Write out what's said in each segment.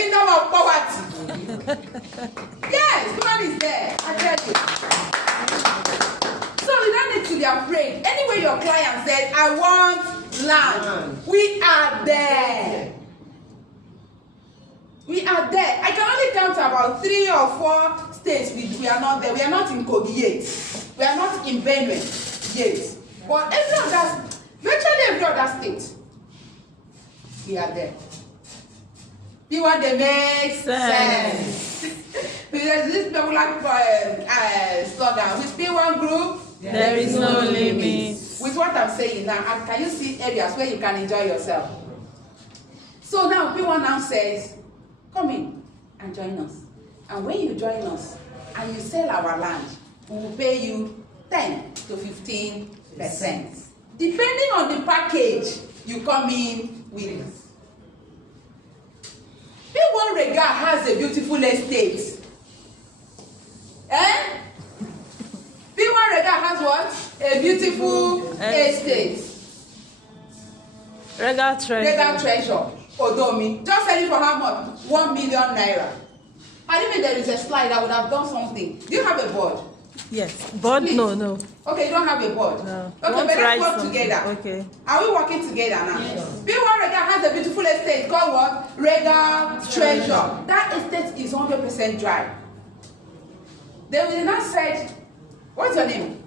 kingdom of poverty. Yes, the man is there. I tell you. So you don't need to be afraid. Anyway, your client said, I want land. We are there. We are there. I can only count about 3 or 4 states we are not there. We are not in Kogi yet. We are not in Benue yet. But virtually every other state, we are there. You want to make sense. Because this popular slogan, with P1 group, there is no limit. With what I'm saying now, can you see areas where you can enjoy yourself? So now P1 now says, come in and join us. And when you join us and you sell our land, we will pay you 10 to 15%. Depending on the package you come in with. P1 Rega has a beautiful estate. Eh? P1 Rega has what? A beautiful estate. Rega Treasure. Rega Treasure. Odomi. Just selling for how much? 1 million naira. I didn't mean there is a slide. I would have done something. Do you have a board? Yes. Board? Please. No. Okay, you don't have a board? No. Okay, but let's work together. Okay. Are we working together now? Yes. P1 Rega has a beautiful estate called what? Rega Treasure. That estate is 100% dry. They will not say, what's your name?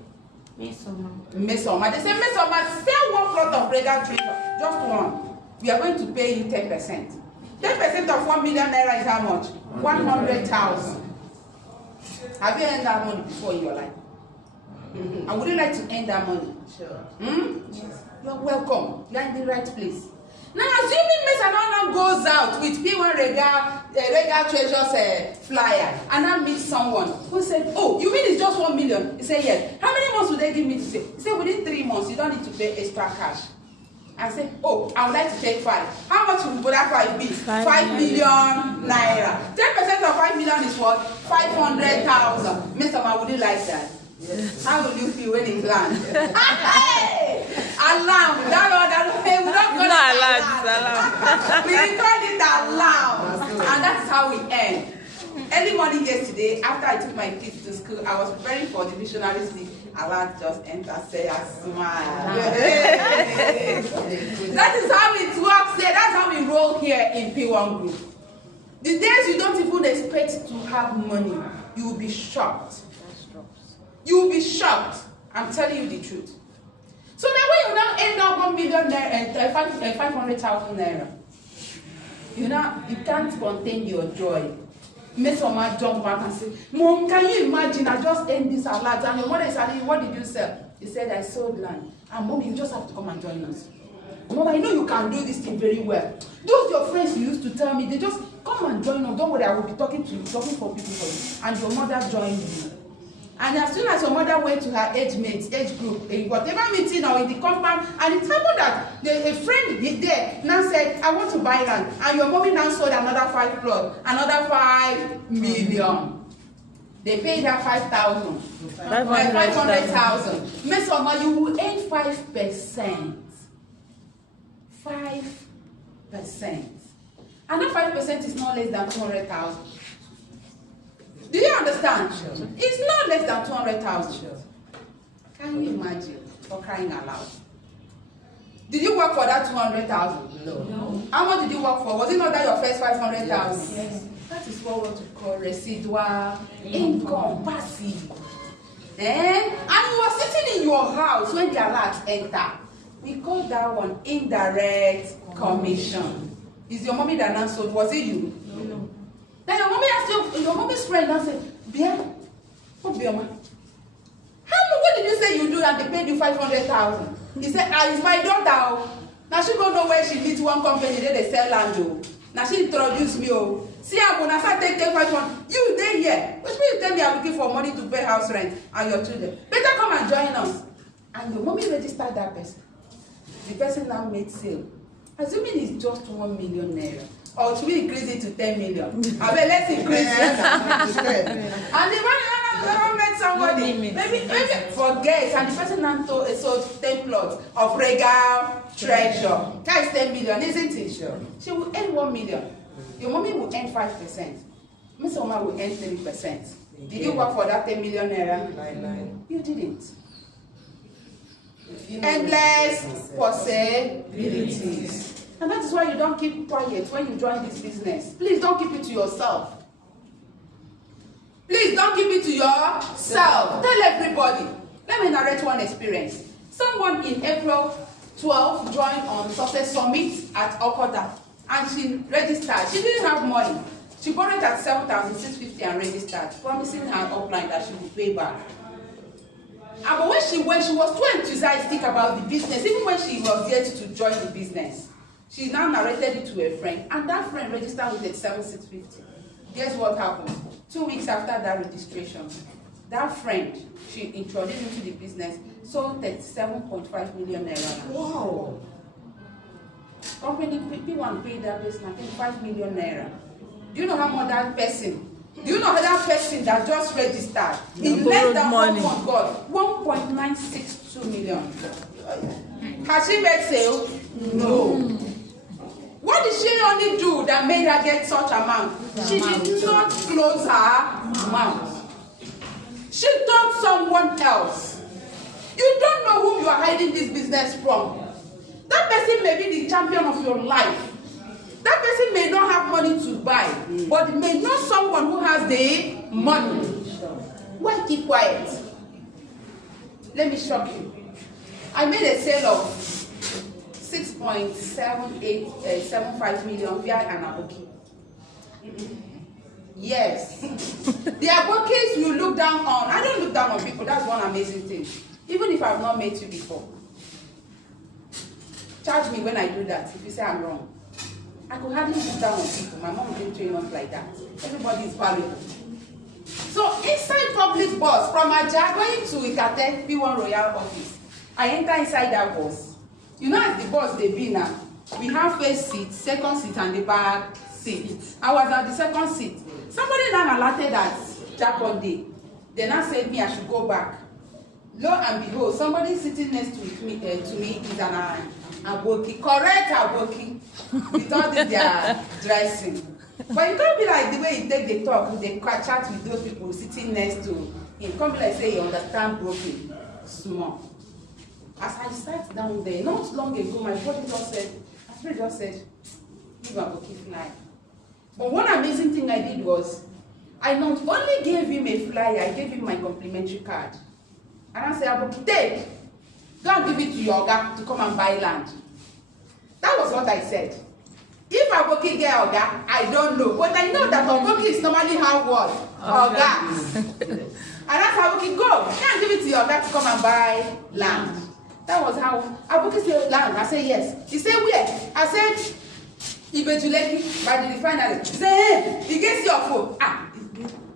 Mesoma. Mesoma. They say, Mesoma, sell 1 plot of Rega Treasure. Just 1. We are going to pay you 10%. 10% of 1 million naira is how much? 100,000. Have you earned that money before in your life? And would you like to earn that money? Sure. Yes. You're welcome. You're in the right place. Now, assuming Mr. Nana goes out with P1 Rega Treasures flyer and I meet someone who said, oh, you mean it's just 1 million? He said, yes. How many months would they give me to say? He said, within 3 months, you don't need to pay extra cash. I said, oh, I would like to take 5. How much would that 5 be? 5 million naira. 10% of 5 million is what? 500,000. Mr. Ma, would you like that? Yes. How will you feel when it lands? Hey! Alarm! We don't call it alarm. We call it alarm. And that's how we end. Early morning yesterday, after I took my kids to school, I was preparing for the missionary sleep. Allah just enter, say, I smile. That is how it works here. That's how we roll here in P1 Group. The days you don't even expect to have money, you will be shocked. You will be shocked. I'm telling you the truth. So now when you now end up 1 million naira, 500,000 naira, you can't contain your joy. Miss Oma jump back and say, Mom, can you imagine? I just earned this alert. And your mother is asking, what did you sell? He said, I sold land. And Mom, you just have to come and join us. Mom, I know you can do this thing very well. Those your friends you used to tell me, they just come and join us. Don't worry, I will be talking to you, talking for people for you. And your mother joined you. And as soon as your mother went to her age group, in whatever meeting or in the compound, and it happened that a friend there now said, I want to buy land. And your mommy now sold another 5 plots, another 5 million. They paid her 5,000. 500,000. Miss Oma, you will earn 5%. 5%. And that 5% is not less than 200,000. Do you understand? Sure. It's not less than 200,000. Sure. Can you imagine? For crying aloud. Did you work for that 200,000? No. How much did you work for? Was it not that your first 500,000? Yes. That is what we call residual income, passive. And you were sitting in your house when the alert entered. We call that one indirect commission. Is your mommy that now sold? Was it you? No. Then your mommy asked your mommy's friend and said, Bia, what Bia? What did you say you do and they paid you 500,000? He said, it's my daughter. Now she go know where she meet one company, then they sell land. Now she introduced me. See, I'm gonna start take 500. You there here. Which means you tell me I'm looking for money to pay house rent and your children. Better come and join us. And your mommy registered that person. The person now made sale. Assuming it's just 1 million naira. Or should we increase it to 10 million? I mean, let's increase it. And the one met somebody, maybe forget, and the person now sold 10 plots of Rega Treasure. That is 10 million, isn't it? Sure. She will earn 1 million. Your mommy will earn 5%. Mr. Oma will earn 3%. Did you work for that 10 million naira? You didn't. Endless possibilities. And that is why you don't keep quiet when you join this business. Please don't keep it to yourself. Please don't keep it to yourself. Tell everybody. Let me narrate one experience. Someone in April 12 joined on Success Summit at Okoda, and she registered. She didn't have money. She borrowed at 7,650 and registered, promising her upline that she would pay back. But when she was too enthusiastic about the business, even when she was there to join the business, she now narrated it to a friend, and that friend registered with 7,650. Guess what happened? 2 weeks after that registration, that friend she introduced into the business sold 37.5 million naira. Wow! Company P1 paid that person, I think, 5 million naira. Do you know how much that person? Do you know how that person that just registered in less than 1 month got 1.962 million? Has she made sale? No. What did she only do that made her get such amount? She did not close her mouth. She told someone else. You don't know whom you are hiding this business from. That person may be the champion of your life. That person may not have money to buy, but may know someone who has the money. Why keep quiet? Let me shock you. I made a sale of 6.7875 million via an aboki. Yes. The abokis you look down on. I don't look down on people. That's one amazing thing. Even if I've not met you before. Charge me when I do that if you say I'm wrong. I could hardly look down on people. My mom didn't train us like that. Everybody is valuable. So inside public bus from Aja going to Ikate P1 Royal office, I enter inside that bus. You know, as the bus they be now, we have first seat, second seat, and the back seat. I was at the second seat. Somebody now alerted that Jack one day. They now said me I should go back. Lo and behold, somebody sitting next to me is an aboki, correct aboki, with all this their dressing. But you can't be like the way you take the talk, they chat with those people sitting next to him. Can't be like say you understand broken, small. As I sat down there, not long ago, my body just said, my spirit just said, leave aboki fly. But one amazing thing I did was, I not only gave him a flyer, I gave him my complimentary card. And I said, aboki, take. Go and give it to your oga to come and buy land. That was what I said. If aboki get oga, I don't know. But I know that aboki is normally have what? Oga. And I said, aboki, go and give it to your oga to come and buy land. That was how aboki said land. I said, yes. He said, where? I said, Ibejuleki, by the refinery. He said, hey, he gets your phone.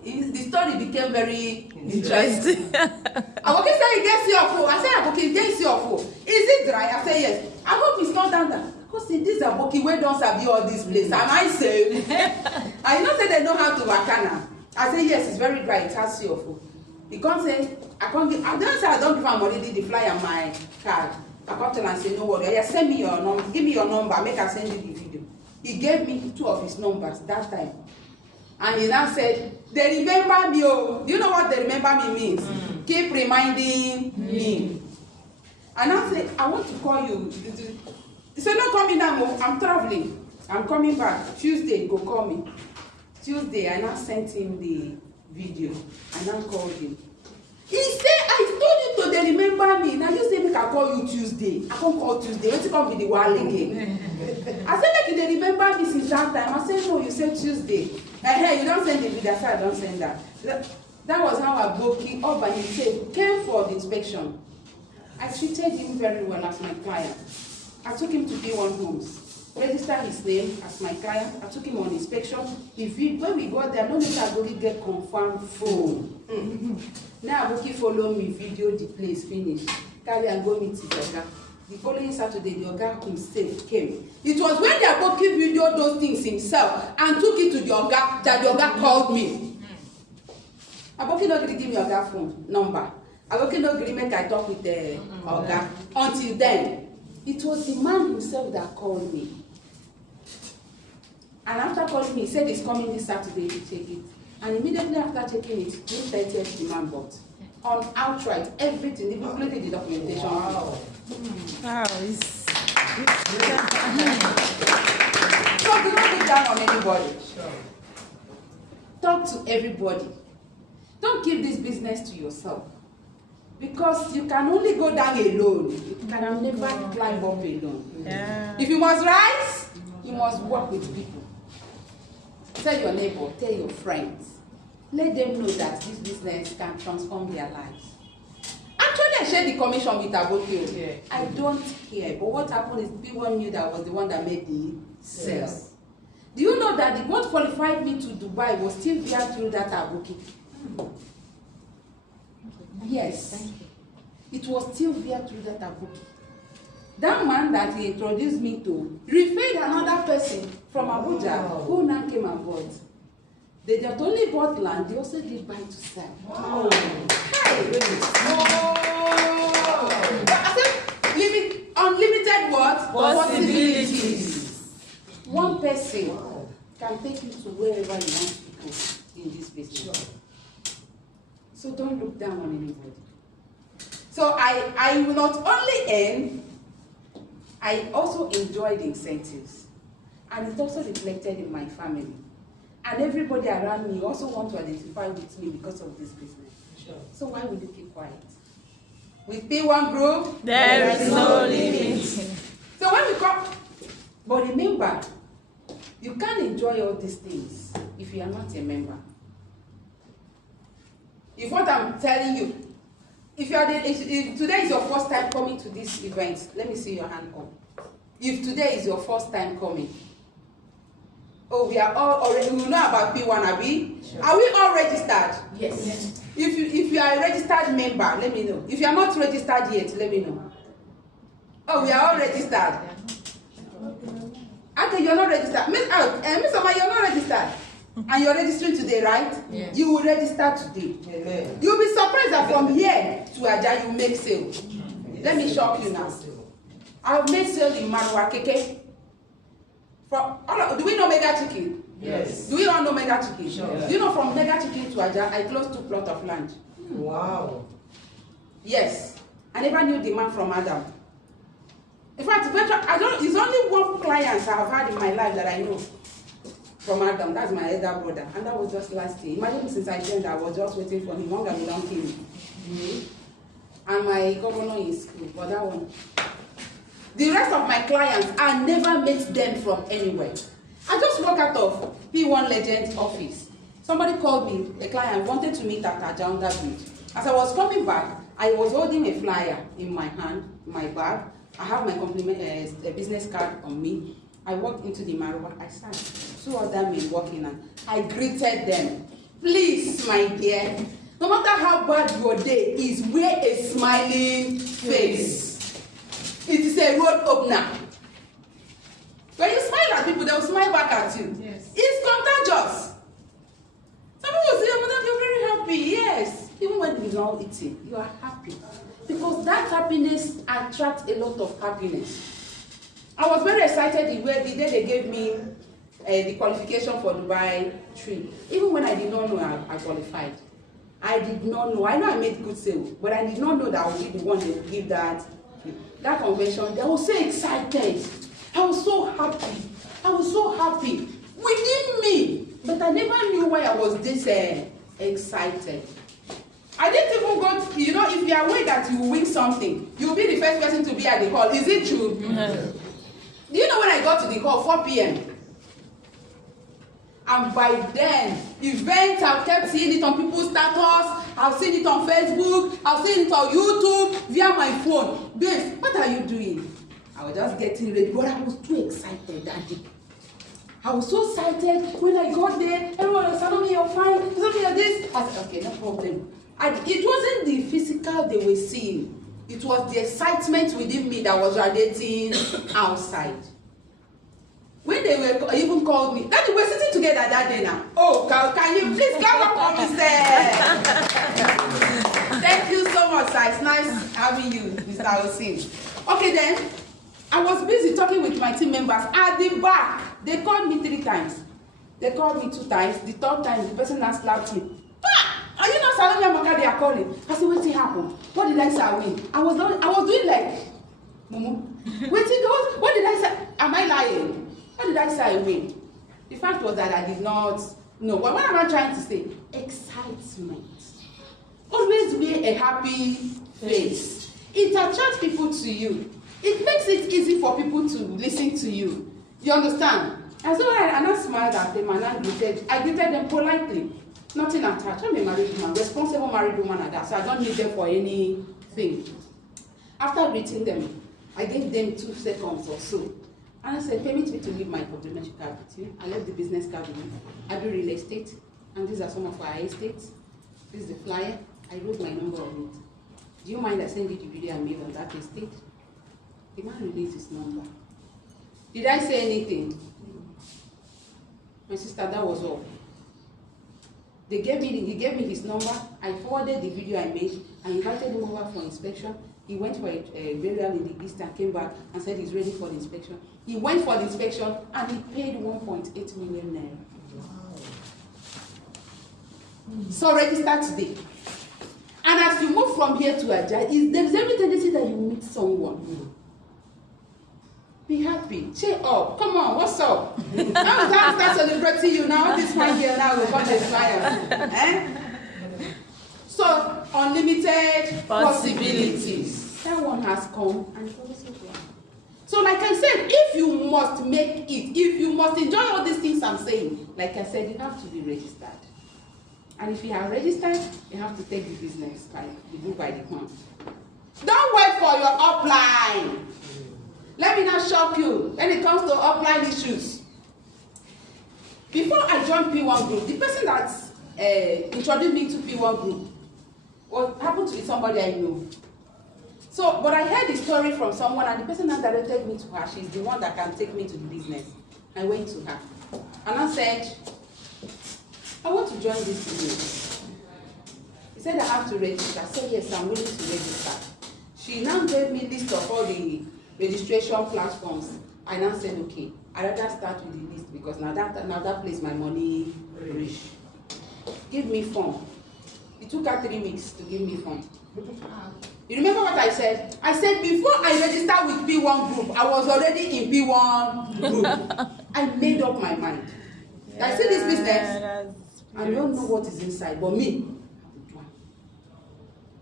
The story became very interesting. Aboki said he gets your phone. I said, aboki, he gets your phone. Is it dry? I said, yes. I hope it's not down there. Because this aboki, where don't sabi all this place? Am I safe? And you know say they know how to wakana. I said, yes, it's very dry. It has your phone. He can't say, I don't say I don't give him already the flyer on my card. I can't tell and say, no worry. Yeah, send me your number. Give me your number. Make her send you the video. He gave me 2 of his numbers that time. And he now said, they remember me. Oh. Do you know what they remember me means? Keep reminding me. And I said, I want to call you. He said, no, call me now. I'm traveling. I'm coming back. Tuesday, go call me. Tuesday, I now sent him the video. I now called him. He said, I told you to they remember me. Now you say, make I call you Tuesday. I can't call Tuesday. Let's come with the while again. I said, make they remember me since that time. I said, no, you said Tuesday. Hey, you don't send the video. I said, I don't send that. That was how aboki all by himself came for the inspection. I treated him very well as my client. I took him to P1 Homes. Registered his name as my client. I took him on inspection. When we got there, no need aboki get confirmed phone. Now aboki follow me, video the place, finish. Carry and go meet the oga. The following Saturday, the oga himself came. It was when the aboki videoed those things himself and took it to the oga that the oga called me. Aboki no gree give me oga phone number. Aboki no gree make I talk with the oga. Until then, it was the man himself that called me. And after calling me, he said he's coming this Saturday to take it. And immediately after taking it, June 30th, the man bought. On outright, everything, including the documentation. Wow. Wow. So do not look down on anybody. Sure. Talk to everybody. Don't keep this business to yourself. Because you can only go down alone. You can never climb up alone. Yeah. If you must rise, you must work with people. Tell your neighbor, tell your friends. Let them know that this business can transform their lives. Actually, I shared the commission with Aboki. Yeah. I don't care. But what happened is people knew that I was the one that made the sale. Yes. Do you know that what qualified me to Dubai was still via through that Aboki? Yes. It was still via through that Aboki. That man that he introduced me to referred another person from Abuja Wow. who now came and bought. They not only bought land, they also did buy to sell. Wow. Hey! I said, unlimited what? Possibilities. One person Wow. can take you to wherever you want to go in this business. So don't look down on anybody. So I will not only earn, I also enjoy the incentives. And it also reflected in my family. And everybody around me also want to identify with me because of this business. Sure. So why would you keep quiet? With P1 Group, There is no limit. So when we come, but remember, you can't enjoy all these things if you are not a member. If what I'm telling you, if you are if today is your first time coming to this event, let me see your hand up. If today is your first time coming, oh, we are all already, we know about P1, Abi. Sure. Are we all registered? Yes. If you are a registered member, let me know. If you are not registered yet, let me know. Oh, we are all registered. Okay, you're not registered. Miss Oma, you're not registered. And you're registering today, right? Yes. You will register today. Amen. You'll be surprised that from here to Aja, you make sale. Let me shock you now. I've made sale in Marwa Keke. Do we know Mega Chicken? Yes. Do we all know Mega Chicken? Sure. Do you know from Mega Chicken to Aja, I closed 2 plots of land. Wow. Yes. I never knew the man from Adam. In fact, it's only one client I have had in my life that I know from Adam. That's my elder brother. And that was just last year. Imagine since I joined, I was just waiting for him. Longer than him. And my governor in school, but that one. The rest of my clients, I never met them from anywhere. I just walked out of P1 Legend office. Somebody called me, a client wanted to meet at Ajaunda Bridge. As I was coming back, I was holding a flyer in my hand, my bag. I have my a business card on me. I walked into the Marwa, I sat. 2 other men walking and I greeted them. Please, my dear, no matter how bad your day is, wear a smiling face. It is a road opener. When you smile at people, they will smile back at you. Yes. It's contagious. Some people say, "Madam, you're very happy." Yes. Even when you're not eating, you are happy. Because that happiness attracts a lot of happiness. I was very excited the day they gave me the qualification for Dubai trip. Even when I did not know I qualified. I did not know. I know I made good sales, but I did not know that I would be the one that would give that convention. They were so excited. I was so happy. I was so happy within me, but I never knew why I was this excited. I didn't even go to, if you are aware that you will win something, you'll be the first person to be at the call. Is it true? Do you know when I got to the call, 4 p.m.? And by then, events, I've kept seeing it on people's status, I've seen it on Facebook, I've seen it on YouTube, via my phone. Babe, what are you doing? I was just getting ready, but I was too excited that day. I was so excited when I got there. Everyone was telling me, "You're fine, it's okay, you're this." I said, "Okay, no problem." It wasn't the physical they were seeing. It was the excitement within me that was radiating outside. When they were even called me, Daddy, we're sitting together that day now. Oh, can you please come up on me, sir? Thank you so much, sir. It's nice having you, Mr. Osin. Okay, then, I was busy talking with my team members at the back. They called me 3 times. They called me 2 times. The 3rd time, the person now slapped me. Pa! Are you not Salome Amaka they are calling? I said, waiting happen. What did I say I win? I was doing like, Mumu. Waiting, what did I say? Am I lying? What did I say I win? The fact was that I did not know. What am I trying to say? Excitement. Always wear a happy face. It attracts people to you. It makes it easy for people to listen to you. You understand? And so I smiled at them and I greeted them politely. Nothing attached. I'm a married woman, responsible married woman at that, so I don't need them for anything. After greeting them, I gave them 2 seconds or so. And I said, permit me to leave my complimentary card with you. I left the business card with you. I do real estate, and these are some of our estates. This is the flyer. I wrote my number on it. Do you mind I send you the video I made on that estate? The man released his number. Did I say anything? My sister, that was all. He gave me his number. I forwarded the video I made. I invited him over for inspection. He went for a burial in the east and came back and said he's ready for the inspection. He went for the inspection and he paid 1.8 million naira. Wow. So register today. And as you move from here to Ajah, there is every tendency that you meet someone. Be happy, cheer up. Come on, what's up? Now start celebrating you now. This one here now will come to fire. So unlimited possibilities. That one has come and it's also gone. So like I said, if you must make it, if you must enjoy all these things I'm saying, like I said, you have to be registered. And if you are registered, you have to take the business by the book by the horn. Don't wait for your upline. Let me not shock you when it comes to upline issues. Before I joined P1 Group, the person that introduced me to P1 Group happened to be somebody I know. So, but I heard the story from someone, and the person that directed me to her, she's the one that can take me to the business. I went to her, and I said, I want to join this business. He said, I have to register. I said, yes, I'm willing to register. She now gave me a list of all the registration platforms. I now said, okay, I'd rather start with the list because now that place my money reach. Give me form. It took her 3 weeks to give me form. You remember what I said? I said before I registered with P1 Group, I was already in P1 Group. I made up my mind. Yeah, I see this business. I don't know what is inside, but me,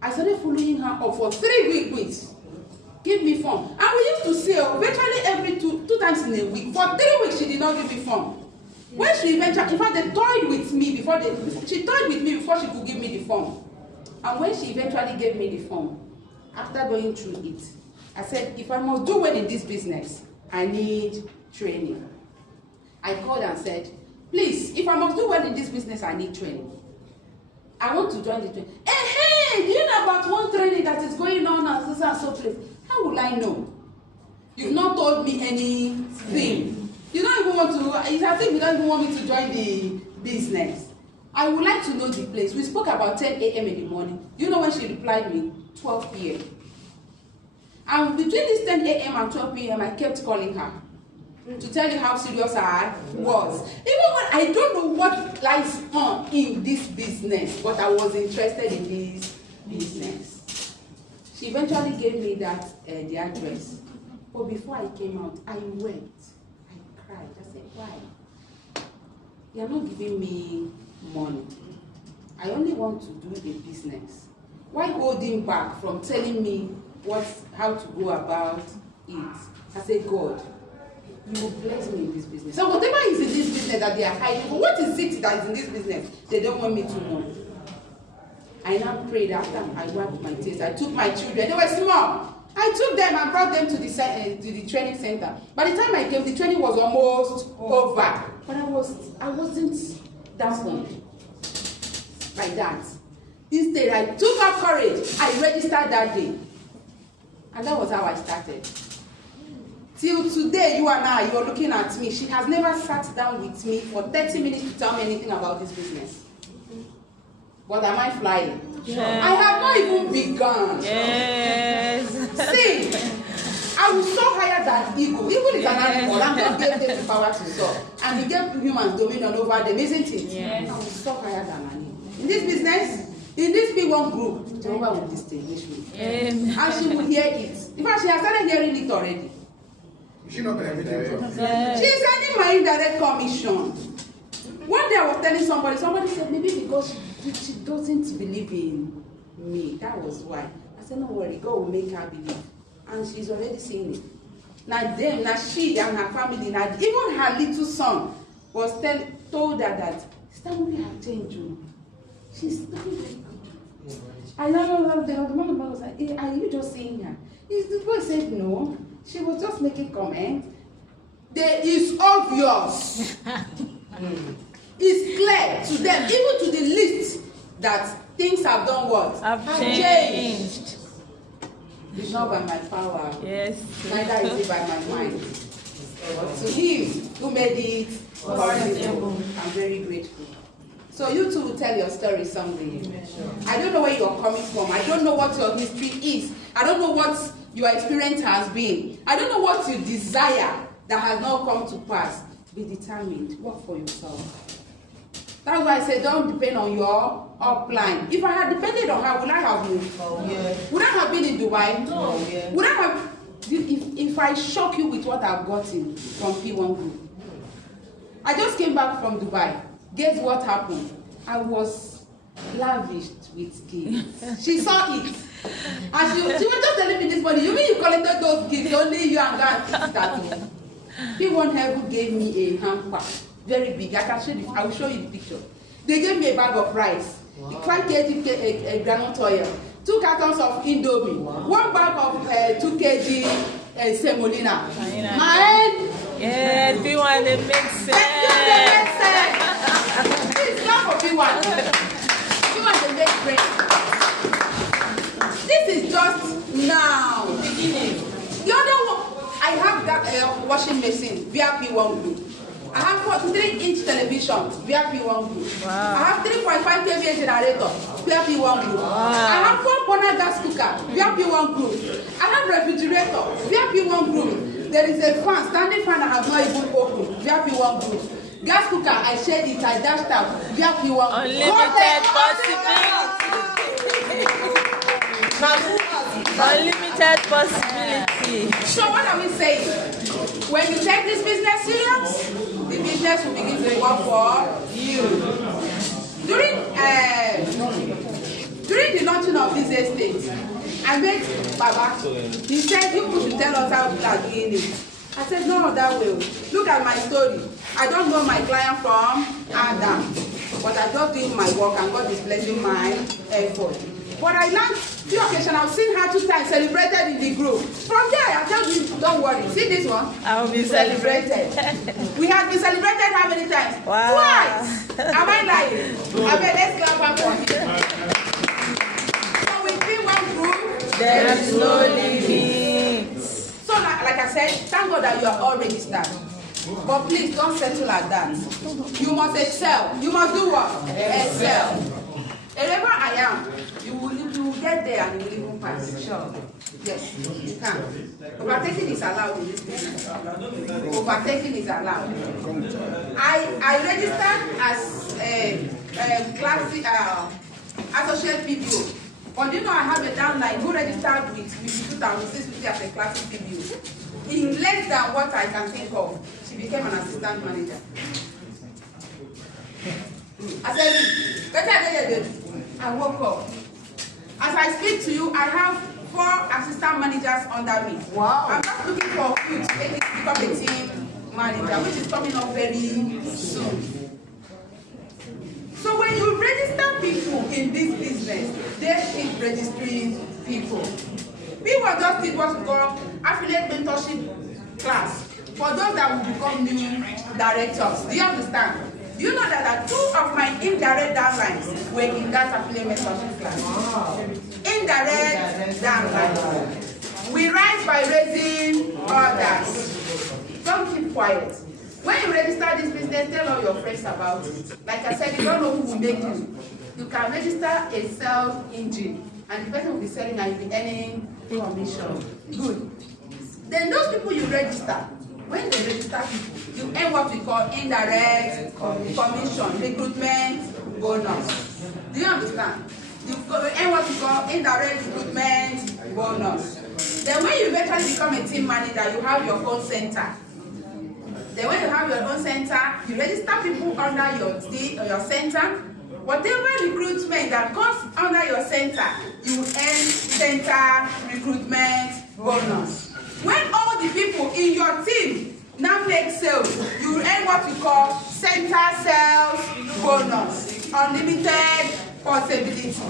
I started following her up for 3 weeks. Give me form. And we used to see her virtually every two times in a week. For 3 weeks, she did not give me form. When she eventually, in fact, they toyed with me she toyed with me before she could give me the form. And when she eventually gave me the form, after going through it, I said, if I must do well in this business, I need training. I called and said, please, if I must do well in this business, I need training. I want to join the training. Hey, do you know about one training that is going on at this and so place? How will I know? You've not told me anything. You don't even want to, it's as if you don't even want me to join the business. I would like to know the place. We spoke about 10 a.m. in the morning. You know when she replied me? 12 p.m. And between this 10 a.m. and 12 p.m., I kept calling her to tell you how serious I was. Even when I don't know what lies on in this business, but I was interested in this business. She eventually gave me that the address. But before I came out, I went. I cried. I said, why? You are not giving me money. I only want to do a business. Why holding back from telling me how to go about it? I said, God, you will bless me in this business. So whatever is in this business that they are hiding, but what is it that is in this business they don't want me to know? I now prayed after I wiped my tears. I took my children, they were small. I took them and brought them to the training center. By the time I came, the training was almost over. But I wasn't dampened by that. Instead, I took up courage. I registered that day. And that was how I started. Till today, you and I, you're looking at me. She has never sat down with me for 30 minutes to tell me anything about this business. But am I flying? Yes. I have not even begun. Yes. See, I I will soar higher than eagle. Eagle is an animal, and God gave them the power to soar. And He gave humans dominion over them, isn't it? Yes. I will soar higher than an eagle. In this business, in this P1 group, Jehovah will distinguish me. Amen. And she will hear it. In fact, she has started hearing it already. She not benefiting from. Yes. She's sending my indirect commission. One day I was telling somebody said, maybe because she doesn't believe in me. That was why. I said, no worry, God will make her believe. And she's already seeing it. Now them, now she and her family, now even her little son was told her that Stanley has changed you. She's not very good. I know the mom was like, hey, are you just seeing her? The boy said no. She was just making comment. There is obvious. It's clear to them, even to the least, that things have done what? Have changed. It's not by my power. Yes. Neither is it by my mind. But to Him who made it possible, I'm very grateful. So you too will tell your story someday. I don't know where you're coming from. I don't know what your history is. I don't know what your experience has been. I don't know what you desire that has not come to pass. Be determined. Work for yourself. That's why I say don't depend on your upline. If I had depended on her, would I have been? Oh, yeah. Would I have been in Dubai? No. Yeah. Would I have? If I shock you with what I've gotten from P1 Group. I just came back from Dubai. Guess what happened? I was lavished with gifts. She saw it. And she was just telling me this morning, you mean you collected those gifts, only you and God that me. P1 Heaven gave me a hamper, very big. I will show you the picture. They gave me a bag of rice, wow. 5 kg a groundnut oil, 2 cartons of Indomie, wow. 1 bag of 2 kg semolina. My Yes, P1 they make sense. Please clap for P1. P1 they make bread. This is just now beginning. The other one, I have that washing machine via P1 Group. I have 43-inch television via P1 Group. Wow. I have 3.5 kVA generator via P1 Group. Wow. I have 4-burner gas cooker via P1 Group. I have refrigerator via P1 Group. There is a fan, standing fan I have not even opened via P1 Group. Gas cooker, I shared it, I dashed out via P1 Group. Unlimited possibility. Unlimited possibility. So what are we saying? When you take this business serious, the business will begin to work for you. During the launching of this estate, I met Baba. He said, you should tell us how you are doing it. I said, no, that will. Look at my story. I don't know my client from Adam, but I just doing my work and God is blessing my effort. But I learned few occasions, I've seen her 2 times celebrated in the group. From there, I tell you, don't worry. See this one? I will be celebrated. We have been celebrated how many times? Wow. Twice. Am I lying? I mean, let's clap back for him. So with P1 Group, there is no limit. So like I said, thank God that you are all registered. But please don't settle at that. You must excel. You must do what? Excel. Wherever I am, you will get there and you will even pass. Sure. Yes, you can. Overtaking is allowed in this business. Overtaking is allowed. I registered as a classic associate PBO. But you know I have a downline who registered with 52,650 as a classic PBO. In less than what I can think of, she became an assistant manager. I said, better I woke up. As I speak to you, I have 4 assistant managers under me. Wow. I'm just looking for a few to make it become a team manager, which is coming up very soon. So when you register people in this business, they keep registering people. We will just did what we call affiliate mentorship class for those that will become new directors. Do you understand? Do you know that 2 of my indirect downlines were in that affiliate mentorship class? Wow. Indirect downlines. We rise by raising others. Don't keep quiet. When you register this business, tell all your friends about it. Like I said, you don't know who will make you. You can register a sales engine, and the person will be selling and you'll be earning commission. Good. Then those people you register, when they register people, you earn what we call indirect commission, recruitment bonus. Do you understand? You earn what we call indirect recruitment bonus. Then when you eventually become a team manager, you have your own center. Then when you have your own center, you register people under your center. Whatever recruitment that comes under your center, you earn center recruitment bonus. When all the people in your team now make sales, you earn what we call center sales bonus, unlimited possibilities.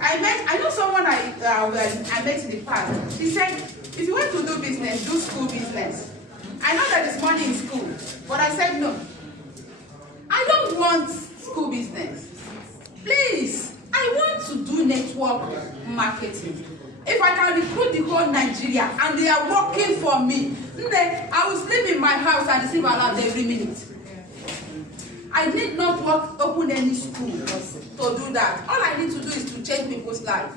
I know someone I met in the past. She said, if you want to do business, do school business. I know that there's money in school, but I said no. I don't want school business. Please, I want to do network marketing. If I can recruit the whole Nigeria and they are working for me, then I will sleep in my house and receive allowance every minute. I need not open any school to do that. All I need to do is to change people's lives.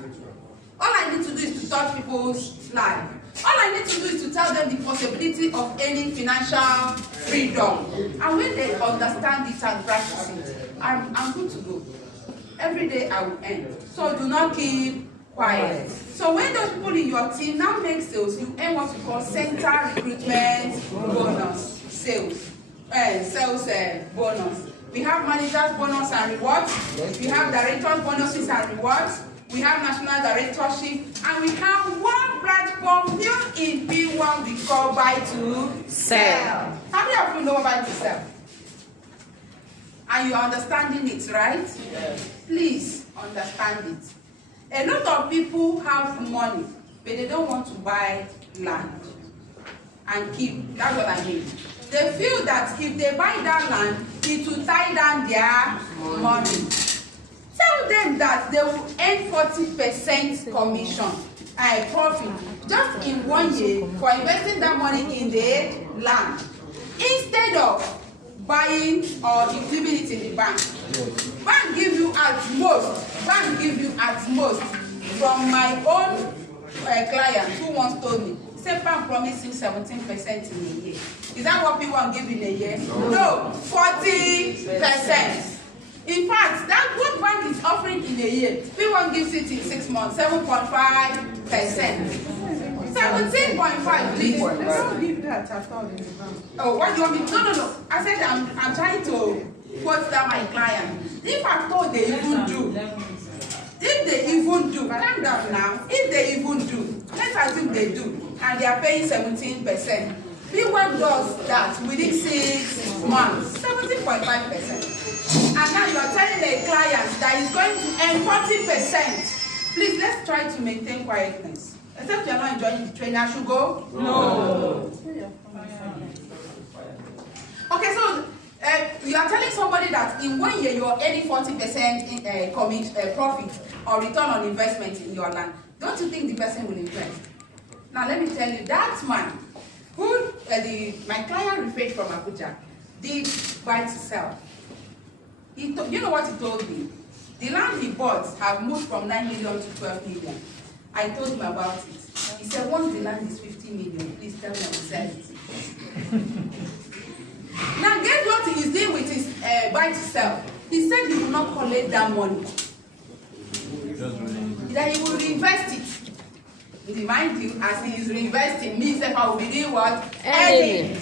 All I need to do is to touch people's lives. All I need to do is to tell them the possibility of any financial freedom. And when they understand it and practice it, I'm good to go. Every day I will earn. So do not keep quiet. So when those people in your team now make sales, you earn what we call center recruitment bonus. Sales bonus. We have managers bonus and rewards. We have directors bonuses and rewards. We have national directorship, and we have one platform new in P1 we call buy to sell. How many of you know buy to sell? And you're understanding it, right? Yes. Please understand it. A lot of people have money, but they don't want to buy land and keep. That's what I mean. They feel that if they buy that land, it will tie down their money. Tell them that they will earn 40% commission, profit, just in 1 year for investing that money in the land, instead of buying or leaving it in the bank. Bank give you at most, from my own client who once told me, say bank promising 17% in a year. Is that what people give in a year? No, 40%. In fact, that's what bank is offering in a year. P1 gives it in 6 months, 7.5%. 17.5, please. Let's not give that at all in the bank. Oh, what do you want me to? No. I said I'm trying to quote that my client. If I thought they even do, calm down now. If they even do, let's assume they do, and they are paying 17%. P1 does that within 6 months, 17.5%. And now you are telling a client that is going to earn 40%. Please, let's try to maintain quietness. Except you are not enjoying the training, I should go? No. Okay, so you are telling somebody that in 1 year you are earning 40% in profit or return on investment in your land. Don't you think the person will invest? Now let me tell you, that man who my client referred from Abuja did buy to sell. You know what he told me? The land he bought have moved from 9 million to 12 million. I told him about it. He said, once the land is 50 million, please tell me I will sell it. Now, guess what he is doing with his buy to sell? He said he will not collect that money. That he will reinvest it. Remind you, as he is reinvesting, me, I will be doing what? Earning.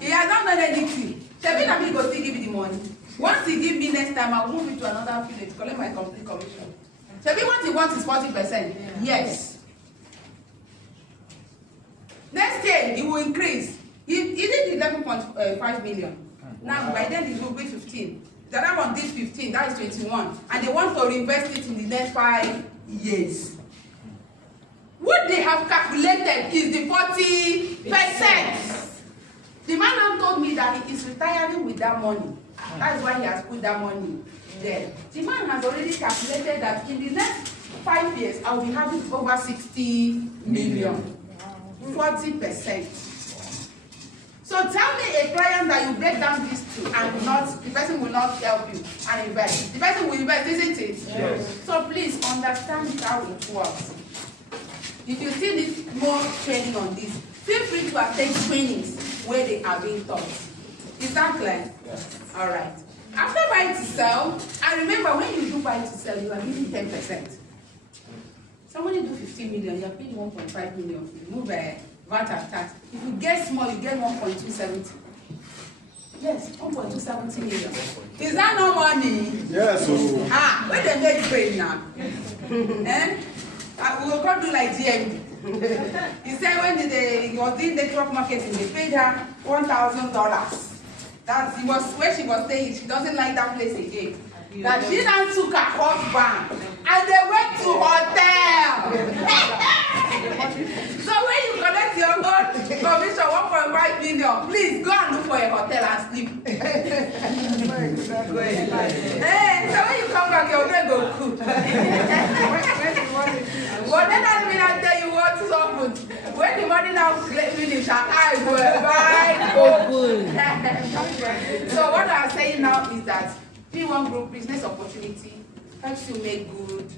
He has not done anything. Shebi go still give me the money. Once he give me next time, I will move it to another village, collect my complete commission. Shebi what he wants is 40%. Yes. Next year, he will increase. He did 11.5 million. Now, by then, it will be 15. The other one did 15, that is 21. And they want to reinvest it in the next 5 years. What they have calculated is the 40%. The man now told me that he is retiring with that money. That's why he has put that money there. The man has already calculated that in the next 5 years, I will be having over 60 million. 40%. So tell me a client that you break down this to and the person will not help you and invest. The person will invest, isn't it? Yes. So please understand how it works. If you still need more training on this, feel free to attend trainings where they are being taught. Is that clear? Yes. All right. After buy to sell, I remember when you do buy to sell, you are giving 10%. Somebody do 15 million, you are paying 1.5 million. You remove VAT and tax. If you get small, you get 1.270. Yes, 1.270 million. Is that no money? Yes. Ah, when they make brain now. Eh? We will come do like GMD. He said when he was doing network marketing, they paid her $1,000. That's where she was staying. She doesn't like that place again. That she then took her husband and they went to hotel. So when you collect your own commission 1.5 million, please go and look for a hotel and sleep. Hey, so when you come back, your brain go cook. But then I tell you what happened. When the money now finish, her eyes were wide open. So what I'm saying now is that P1 Group business opportunity helps you make good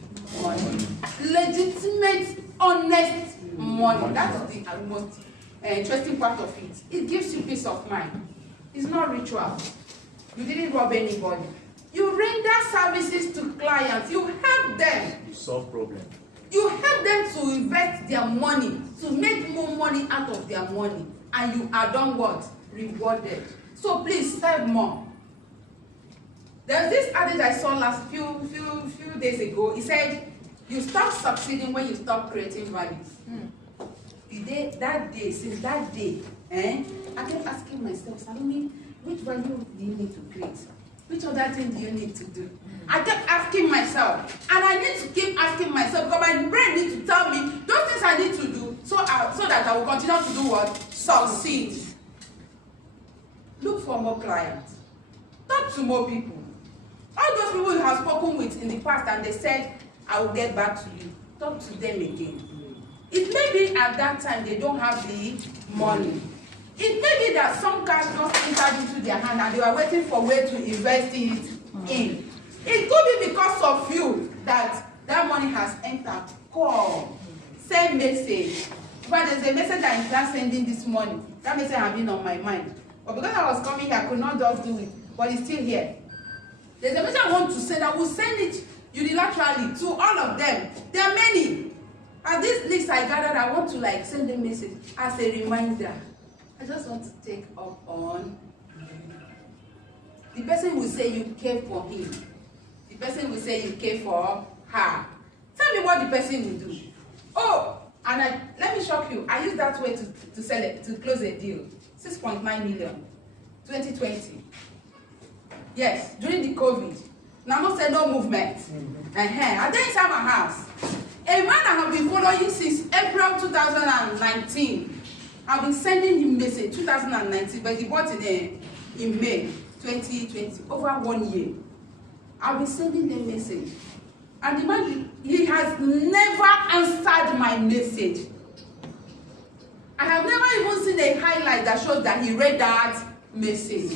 money. Legitimate, honest money. That's the most interesting part of it. It gives you peace of mind. It's not ritual. You didn't rob anybody. You render services to clients. You help them. You solve problems. You help them to invest their money, to make more money out of their money. And you are done what? Rewarded. So please serve more. There's this adage I saw last few days ago. It said, you stop succeeding when you stop creating values. Since that day, I kept asking myself, Salome, which value do you need to create? Which other thing do you need to do? I kept asking myself, and I need to keep asking myself because my brain needs to tell me those things I need to do so that I will continue to do what? Succeed. Look for more clients. Talk to more people. All those people you have spoken with in the past and they said, I will get back to you. Talk to them again. It may be at that time they don't have the money. It may be that some cash just entered into their hand and they were waiting for where to invest it in. It could be because of you that money has entered. Call. Send message. But there's a message I'm just sending this morning. That message has been on my mind. But because I was coming here, I could not just do it. But it's still here. There's a message I want to send. I will send it unilaterally to all of them. There are many. And this list I gathered, I want to send a message as a reminder. I just want to take up on. The person will say you care for him. The person will say you care for her. Tell me what the person will do. Oh, and let me shock you. I used that way to sell it, to close a deal. 6.9 million. 2020. Yes, during the COVID. Now not say no movement. I then inside my house. A man I have been following since April 2019. I've been sending him message 2019, but he bought it in May 2020, over 1 year. I've been sending them message. And the man, he has never answered my message. I have never even seen a highlight that shows that he read that message.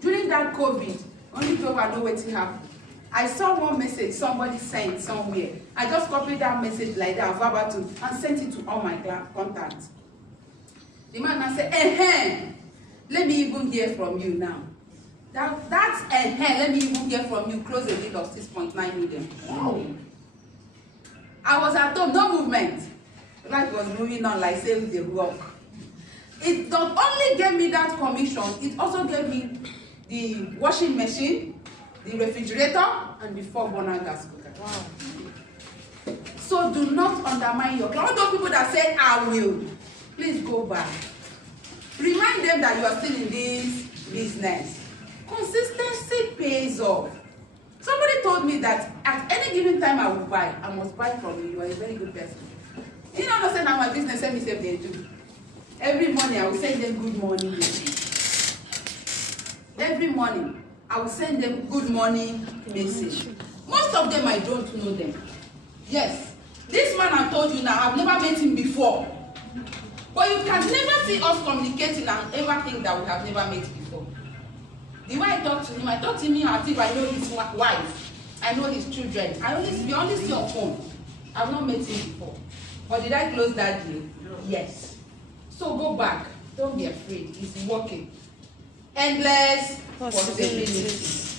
During that COVID, only 12 I know what happened. I saw one message somebody sent somewhere. I just copied that message like that, verbatim, and sent it to all my contacts. The man now said, let me even hear from you now. That's let me even hear from you. Close a deal of 6.9 million. Wow. I was at home, no movement. Life was moving on like saying the work. It not only gave me that commission, it also gave me the washing machine, the refrigerator, and the 4-burner gas cooker. Wow. So do not undermine your client. All those people that said, I will, please go back. Remind them that you are still in this business. Consistency pays off. Somebody told me that at any given time I will buy, I must buy from you. You are a very good person. You know what I'm saying? Now my business, let me say they do. Every morning I will send them good morning message. Every morning I will send them good morning message. Most of them I don't know them. Yes. This man I told you now, I've never met him before. But you can never see us communicating and ever think that we have never met before. The way I talk to him as if I know his wife. I know his children. We only see on phone. I've not met him before. But did I close that deal? Yes. So go back. Don't be afraid. It's working. Endless possibilities.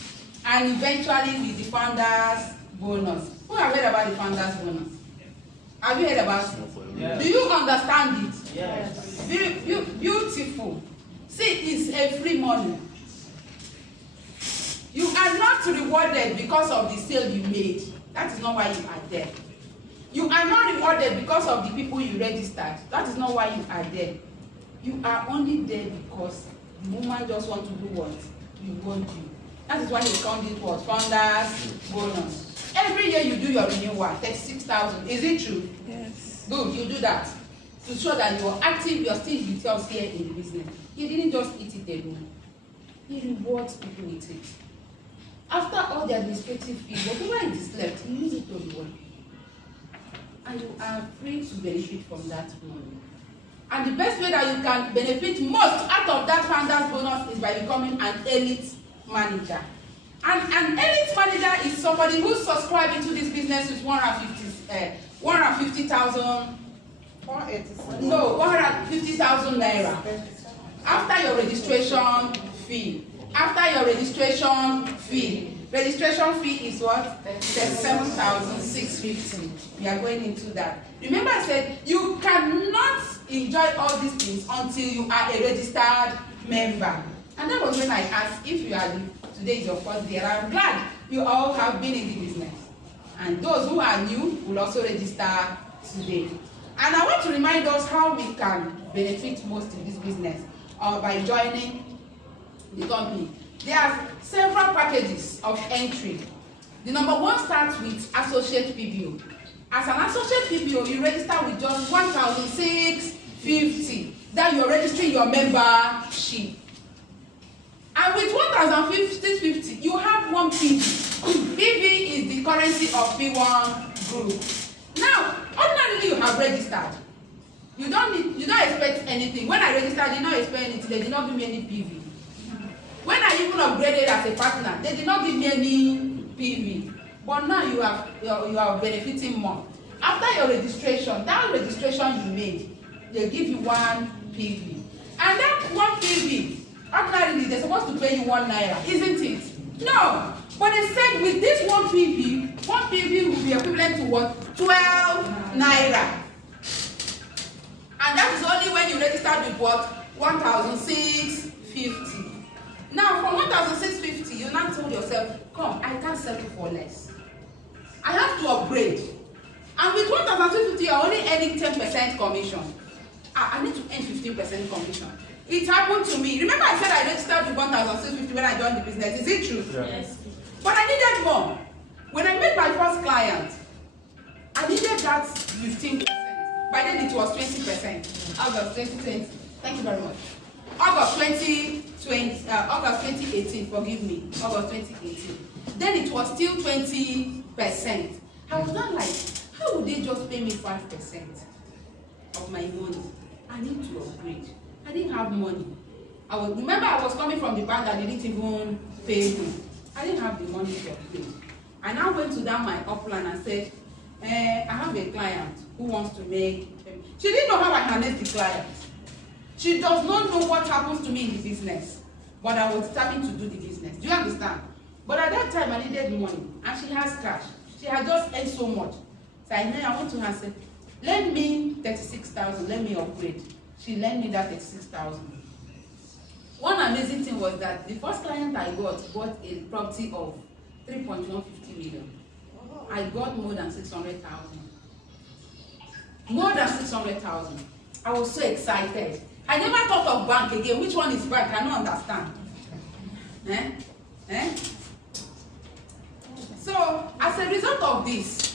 And eventually with the founders bonus. Who have heard about the founders bonus? Have you heard about it? Yes. Do you understand it? Yes. Beautiful. See, it's a free money. You are not rewarded because of the sale you made. That is not why you are there. You are not rewarded because of the people you registered. That is not why you are there. You are only there because the woman just want to do what you want to. That is why he counted it was founders bonus. Every year you do your renewal, 36,000. Is it true? Yes. Good, you do that to show that you are active, you are still with us here in the business. He didn't just eat it alone. He rewards people with it. After all the administrative fees, whatever it is left, you use it to reward. And you are free to benefit from that money. And the best way that you can benefit most out of that founders bonus is by becoming an elite manager. And an elite manager is somebody who subscribed into this business with 150,000. No, 150,000 naira. After your registration fee. After your registration fee. Registration fee is what? 7,650. We are going into that. Remember I said you cannot enjoy all these things until you are a registered member. And that was when I asked if you are today is your first day. And I'm glad you all have been in the business. And those who are new will also register today. And I want to remind us how we can benefit most in this business by joining the company. There are several packages of entry. The number one starts with associate PBO. As an associate PBO, you register with just 1,650. Then you're registering your membership. And with 1,650, you have one PV. PV is the currency of P1 group. Now, ordinarily you have registered. You don't expect anything. When I registered, I did not expect anything. They did not give me any PV. When I even upgraded as a partner, they did not give me any PV. But now you are benefiting more. After your registration, that registration you made, they give you one PV. And that one PV, ordinarily they're supposed to pay you 1 naira, isn't it? No. But they said with this one PV will be equivalent to what? 12 naira. And that is only when you registered with what? 1,650. Now, from 1,650, you now told yourself, come, I can't settle for less. I have to upgrade. And with 1,650, you're only earning 10% commission. I need to earn 15% commission. It happened to me. Remember I said I registered with 1,650 when I joined the business. Is it true? Yes. But I needed more. When I met my first client, I needed that 15%. By then it was 20%. August 2020. Thank you very much. August 2018, forgive me. August 2018. Then it was still 20%. I was not like, how would they just pay me 5% of my money? I need to upgrade. I didn't have money. Remember I was coming from the bank that they didn't even pay me. I didn't have the money to upgrade. I now went to that my upline and said, I have a client who wants to make. She didn't know how I handled the client. She does not know what happens to me in the business. But I was determined to do the business. Do you understand? But at that time I needed money. And she has cash. She had just earned so much. So I went to her and said, lend me 36,000, let me upgrade. She lent me that 36,000. One amazing thing was that the first client I bought a property of 3.150 million. I got more than 600,000. More than 600,000. I was so excited. I never thought of bank again. Which one is bank? I don't understand. So, as a result of this,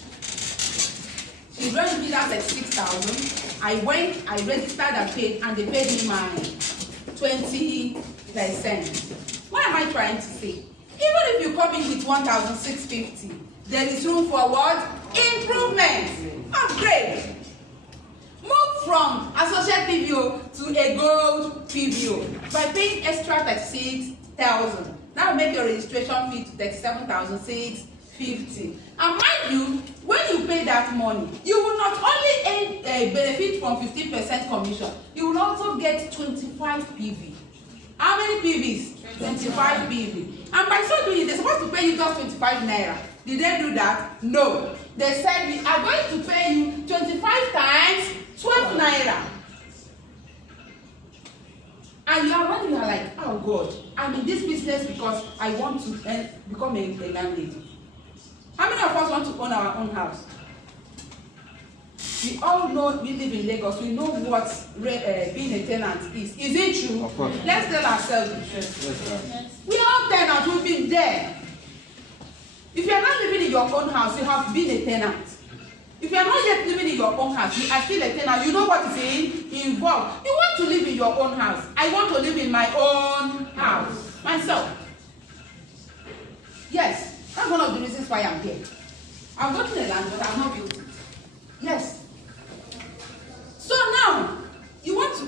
she lent me that 36,000. I went, I registered and paid, and they paid me my 20%. What am I trying to say? Even if you come in with 1,650, there is room for what? Improvement. Upgrade. Move from associate PBO to a gold PBO by paying extra 36,000. Now make your registration fee to 37,650. 50. And mind you, when you pay that money, you will not only benefit from 15% commission, you will also get 25 PV. How many PVs? 25 PV. And by so doing, they're supposed to pay you just 25 naira. Did they do that? No. They said we are going to pay you 25 times 12 naira. And you are like, oh God, I'm in this business because I want to become a landlady. How many of us want to own our own house? We all know we live in Lagos. We know what being a tenant is. Is it true? Of course. Let's tell ourselves the truth. Yes, We are all tenants. We've been there. If you are not living in your own house, you have been a tenant. If you are not yet living in your own house, you are still a tenant. You know what is involved. You want to live in your own house. I want to live in my own house. Myself. Yes, that's one of the reasons why I'm here. I'm working a land, but I'm not built it. Yes. So now, you want to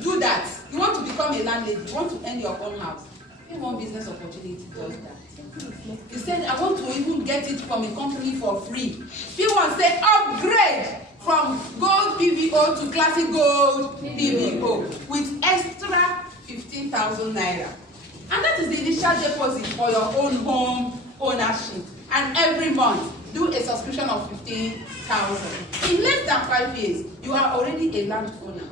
do that. You want to become a landlady. You want to earn your own house. If one business opportunity does that. He said, I want to even get it from a company for free. P1 say upgrade from gold PVO to classic gold PVO with extra 15,000 naira. And that is the initial deposit for your own home ownership. And every month, do a subscription of 15,000. In less than 5 years, you are already a landowner.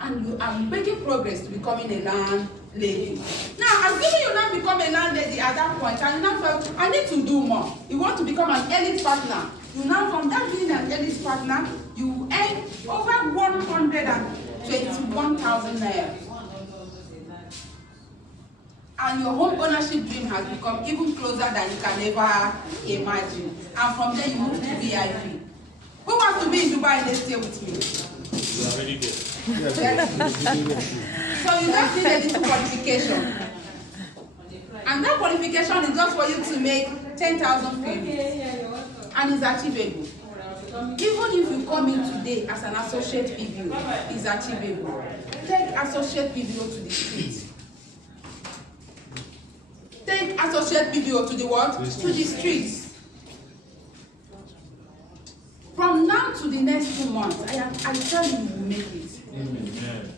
And you are making progress to becoming a landlady. Now, assuming you now become a landlady at that point, and you now felt, I need to do more. You want to become an elite partner. You now, from that being an elite partner, you earn over 121,000 naira. And your home ownership dream has become even closer than you can ever imagine. And from there, you move to VIP. Who wants to be in Dubai? Let's stay with me. You are already there. So you just need a little qualification. And that qualification is just for you to make 10,000 PV. And it's achievable. Even if you come in today as an associate PVO, it's achievable. Take associate PVO to the streets. Take associate PVO to the what? To the streets. From now to the next 2 months, I tell you, you will make it. Amen.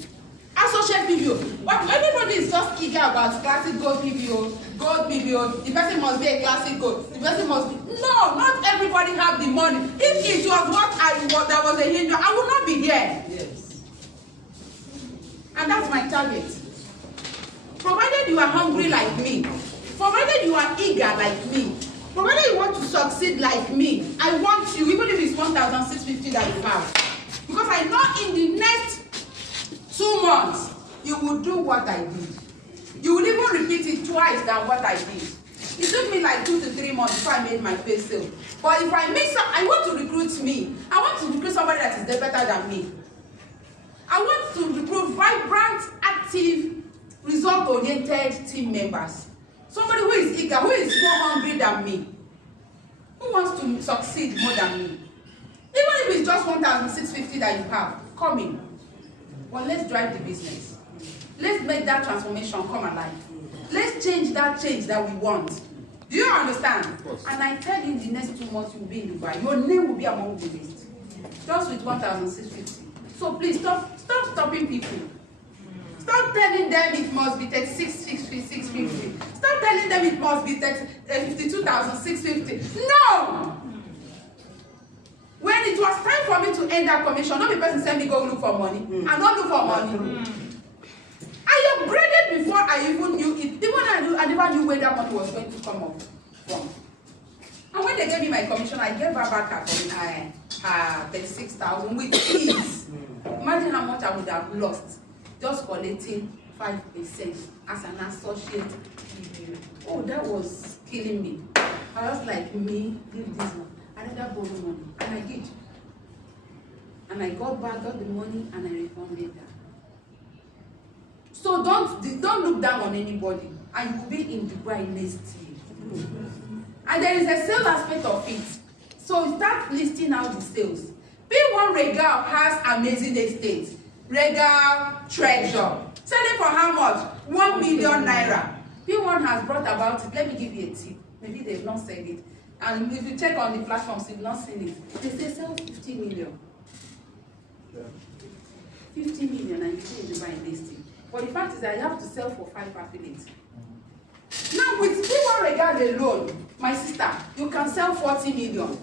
Associate PVO. But everybody is just eager about classic gold PVO, gold PVO. The person must be a classic gold. The person must be. No, not everybody have the money. If it was what that was a hindrance, I would not be here. Yes. And that's my target. Provided you are hungry like me, provided you are eager like me, provided you want to succeed like me, I want you, even if it's 1,650 that you have. Because I know in the next 2 months, you will do what I did. You will even repeat it twice than what I did. It took me like 2 to 3 months before I made my pay sale. But if I make some, I want to recruit me. I want to recruit somebody that is better than me. I want to recruit vibrant, active, result-oriented team members. Somebody who is eager, who is more hungry than me. Who wants to succeed more than me. Even if it's just 1,650 that you have, come in. Well, let's drive the business. Let's make that transformation come alive. Let's change that change that we want. Do you understand? And I tell you, in the next 2 months, you'll be in Dubai. Your name will be among the list. Just with 1,650. So please, stop stopping people. Stop telling them it must be 36,650. Stop telling them it must be 52,650. No! When it was time for me to end that commission, not the person sent me go look for money. I don't look for money. I upgraded before I even knew it. Even I never knew where that money was going to come up from. And when they gave me my commission, I gave her back her 36,000 with ease. Imagine how much I would have lost just collecting 5% as an associate. Oh, that was killing me. I was like, me, leave this one. I never borrow money, and I did. And I got the money, and I refunded that. So don't look down on anybody, and you will be in Dubai next year. And there is a sales aspect of it. So start listing out the sales. P1 Regal has amazing estates. Regal Treasure. Selling for how much? 1 million naira. P1 has brought about it. Let me give you a tip. Maybe they've not said it. And if you check on the platforms, you've not seen it. They say sell 50 million. 50 million and you say you buy this thing. But the fact is that you have to sell for 5 affiliates. Now with P1 Regard alone, my sister, you can sell 40 million.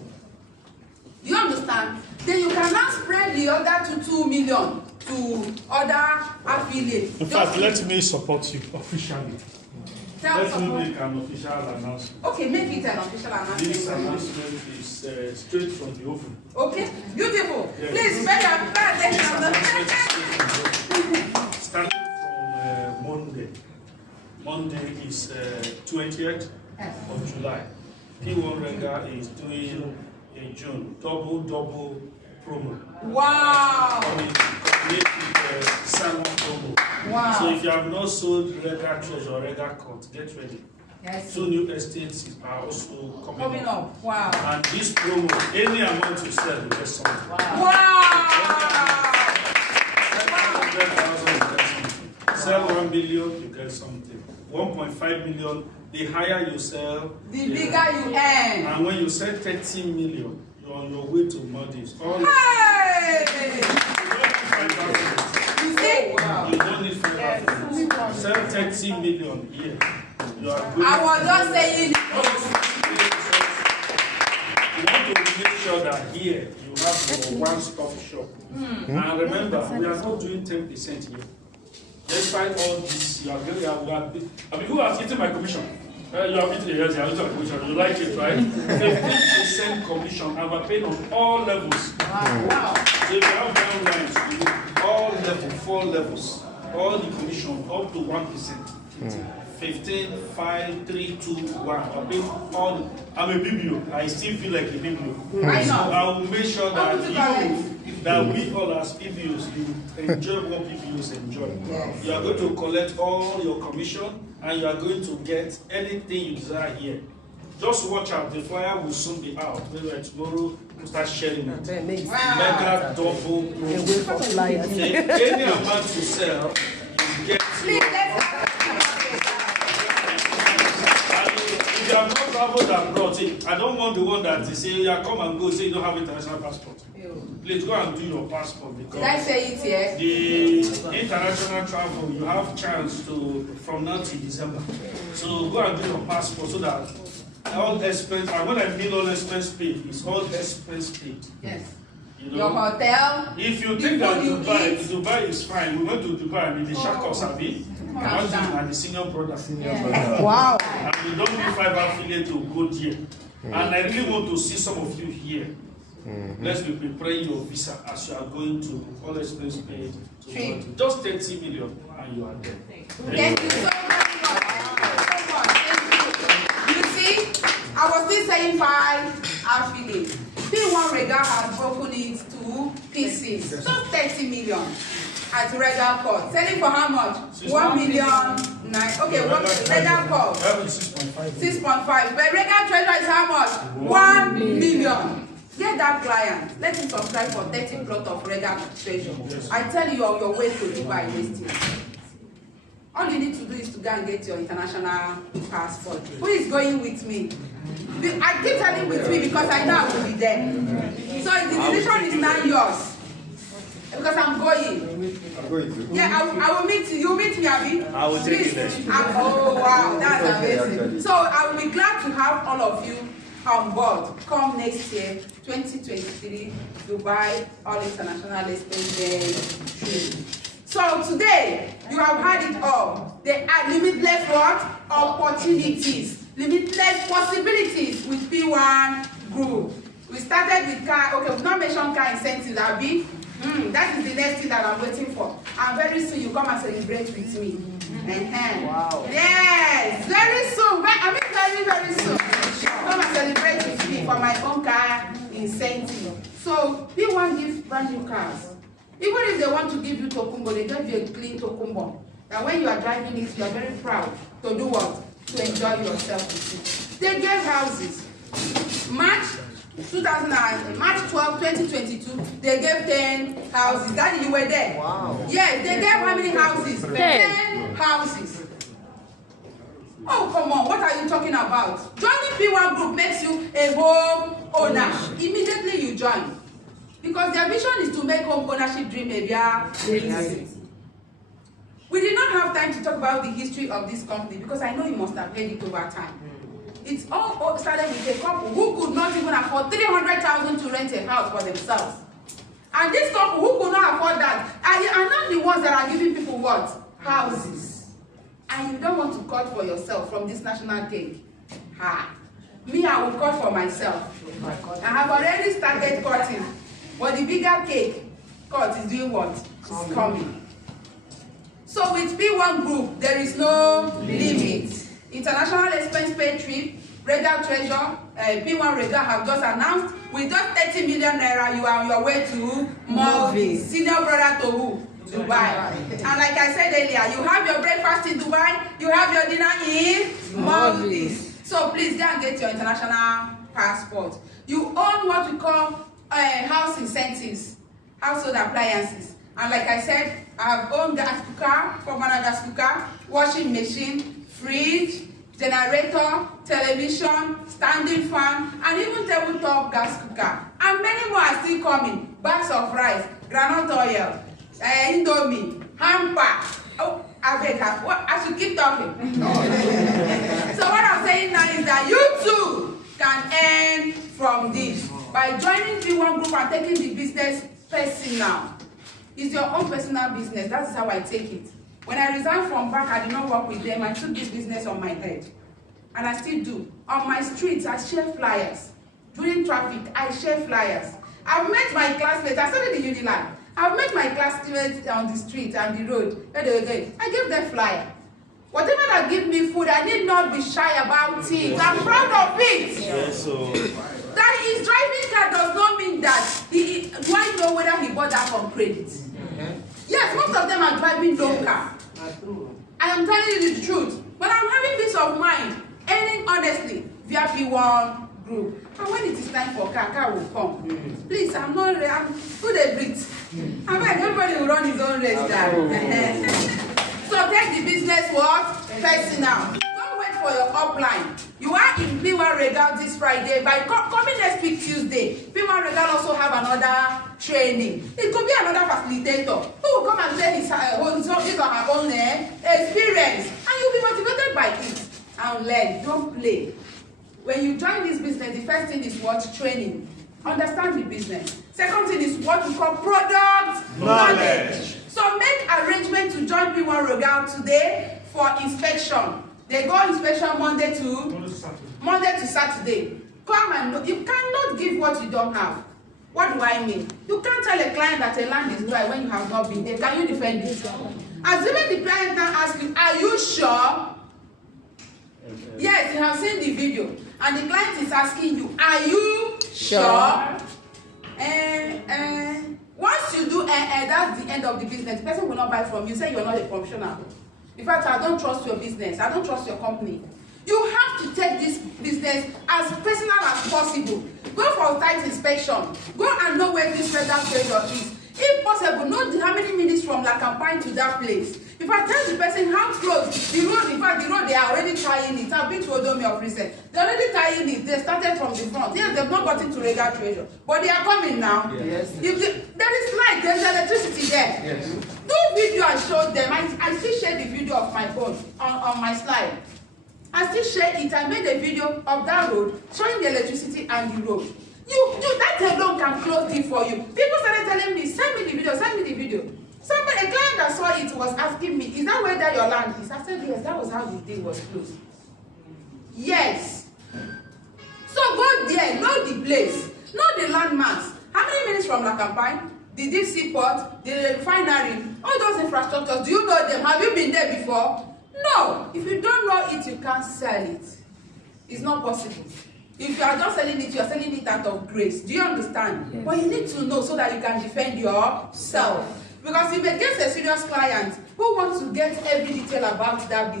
You understand? Then you can now spread the other to 2 million to other affiliates. In fact, let me support you officially. Let me make an official announcement. Okay, make it an official announcement. This announcement is straight from the oven. Okay, beautiful. Yes. Please, pay your Starting from Monday. Monday is 20th of July. P1 Rega is doing in June double promo. Wow. Salmon promo. Wow. So if you have not sold Rega Treasure or Rega Court, get ready. Yes. 2 new estates are also coming up. Wow. And this promo, any amount you sell, you get something. Wow. Sell 1 million, you get something. 1.5 million, the higher you sell, The bigger you earn. And when you sell 30 million, you're on your way to Maldives. Hey! You see? You don't need 5 Africans. Sell 30 million here. You are going. I was just saying. You want to make sure that here you have your one-stop shop. And remember, we are not doing 10% here. Despite all this, you are very aware. I mean, who has eaten my commission? You have eaten the commission. You like it, right? 15% commission, and we're paying on all levels. Wow. So if you have downlines, all levels, 4 levels, all the commission up to 1%. 15, 5, 3, 2, 1. I pay all. I'm a BBO. I still feel like a BBO. I know. So I will make sure that we all as PBOs, you enjoy what PBOs enjoy. Yes. You are going to collect all your commission and you are going to get anything you desire here. Just watch out, the flyer will soon be out. Maybe tomorrow we'll start sharing it. Mega double promo. Any amount to sell, you get Please, let's if you have not traveled abroad, see, I don't want the one that they say, yeah, come and go, say you don't have international passport. Please go and do your passport because Did I say it here? the international travel, you have chance to from now to December. So go and do your passport so that all expense, and when I mean all expense paid, it's all expense paid. Yes. You know, Your hotel. if you think that you Dubai is fine, we went to Dubai and in the Shaka Sabi, and the senior brother. Wow. And you don't need 5 affiliates to go there. And I really want to see some of you here. Let's be preparing your visa as you are going to all expense paid to just 30 million and you are there. Thank you so very much. Thank you. You see, I was still saying 5 affiliates. P1 Rega has broken it to pieces. Just 30 million at Rega Court. Selling for how much? 1 million. Okay, Rega Court. 6.5. But Rega Treasure is how much? 1 million. Get that client. Let him subscribe for 30 plot of Rega Treasure. I tell you, on your way to Dubai this year. All you need to do is to go and get your international passport. Who is going with me? I keep telling with me because I know I will be there. So the decision is now yours. Because I'm going. Yeah, I will meet you. You meet me, Abby? I will take you there. Oh, wow. That's amazing. So I will be glad to have all of you on board. Come next year, 2023, Dubai, all international expenses. So today, you have had it all. There are limitless what? Opportunities. Limitless possibilities with P1 Group. We started with car. Okay, we've not mentioned car incentives, Abby. That is the next thing that I'm waiting for. And very soon you come and celebrate with me. Wow. Yes, very soon. I mean very soon. Come and celebrate with me for my own car incentive. So P1 gives brand new cars. Even if they want to give you Tokumbo, they give you a clean Tokumbo. And when you are driving it, you are very proud to do what? To enjoy yourself with it. They gave houses. March 12, 2022, they gave 10 houses. Daddy, you were there. Wow. Yes, they gave how many houses? 10 houses. Oh, come on, what are you talking about? Joining P1 Group makes you a home owner. Immediately you join. Because their vision is to make home ownership dream a reality. We did not have time to talk about the history of this company because I know you must have heard it over time. It all started with a couple who could not even afford 300,000 to rent a house for themselves. And this couple who could not afford that are not the ones that are giving people what? Houses. And you don't want to cut for yourself from this national cake. Me, I will cut for myself. I have already started cutting. But the bigger cake cut is doing what? It's coming. So with P1 Group, there is no limit. International expense paid trip, Regal Treasure, P1 Regal have just announced with just 30 million naira, you are on your way to Maldives. Senior brother to who? Dubai. And like I said earlier, you have your breakfast in Dubai, you have your dinner in Maldives. So please go and get your international passport. You own what we call house incentives, household appliances. And like I said, I have owned gas cooker, former gas cooker, washing machine, fridge, generator, television, standing fan, and even tabletop gas cooker. And many more are still coming. Bags of rice, groundnut oil, Indomie, hamper. Oh, I should keep talking. So what I'm saying now is that you too can earn from this by joining P1 Group and taking the business personal. It's your own personal business. That's how I take it. When I resigned from bank, I did not work with them. I took this business on my head. And I still do. On my streets, I share flyers. During traffic, I share flyers. I've met my classmates. I studied in Unilag. I've met my classmates on the street and the road. I gave them flyer. Whatever that give me food, I need not be shy about it. I'm proud of it. Yes, so. That his driving car does not mean that do I know whether he bought that from credit? Yes, most of them are driving low car. I am telling you the truth. But I'm having peace of mind, earning honestly via P1 Group. And when it is time for car will come. Please, I'm good at breathe. I mean, everybody will run his own race now. So take the business what? Personal. Don't wait for your upline. You are in P1 Regal this Friday. By coming next week Tuesday, P1 Regal also have another training. It could be another facilitator who will come and share his or her own experience. And you'll be motivated by it. And learn. Don't play. When you join this business, the first thing is what? Training. Understand the business. Second thing is what we call product knowledge. So make arrangement to join P1 Regal today for inspection. They go inspection Monday to Saturday. Come and know. You cannot give what you don't have. What do I mean? You can't tell a client that a land is dry when you have not been there. Can you defend it? Assuming the client now asks you, are you sure? Yes, you have seen the video. And the client is asking you, are you sure? Once you do that's the end of the business. The person will not buy from you. Say you're not a professional. In fact, I don't trust your business. I don't trust your company. You have to take this business as personal as possible. Go for site inspection. Go and know where this Regal Treasure is. If possible, know how many minutes from La Campagne to that place. If I tell the person how close the road, in fact, the road, they are already tying it. I've been to Odomi of recent. They're already tying it. They started from the front. Yes, they've not gotten to Regal Treasure. But they are coming now. Yes. If there is light, there's electricity there. Yes. Do video and show them. I still share the video of my phone on my slide. I still share it. I made a video of that road showing the electricity and the road. That alone can close it for you. People started telling me, send me the video, send me the video. Somebody, a client that saw it was asking me, is that where your land is? I said, yes, that was how the deal was closed. Yes. So go there, know the place, know the landmarks. How many minutes from La Campagne? The deep sea port, the refinery, all those infrastructures, do you know them? Have you been there before? No. If you don't know it, you can't sell it. It's not possible. If you are just selling it, you are selling it out of grace. Do you understand? Yes. But you need to know so that you can defend yourself. Because if it gets a serious client who wants to get every detail about that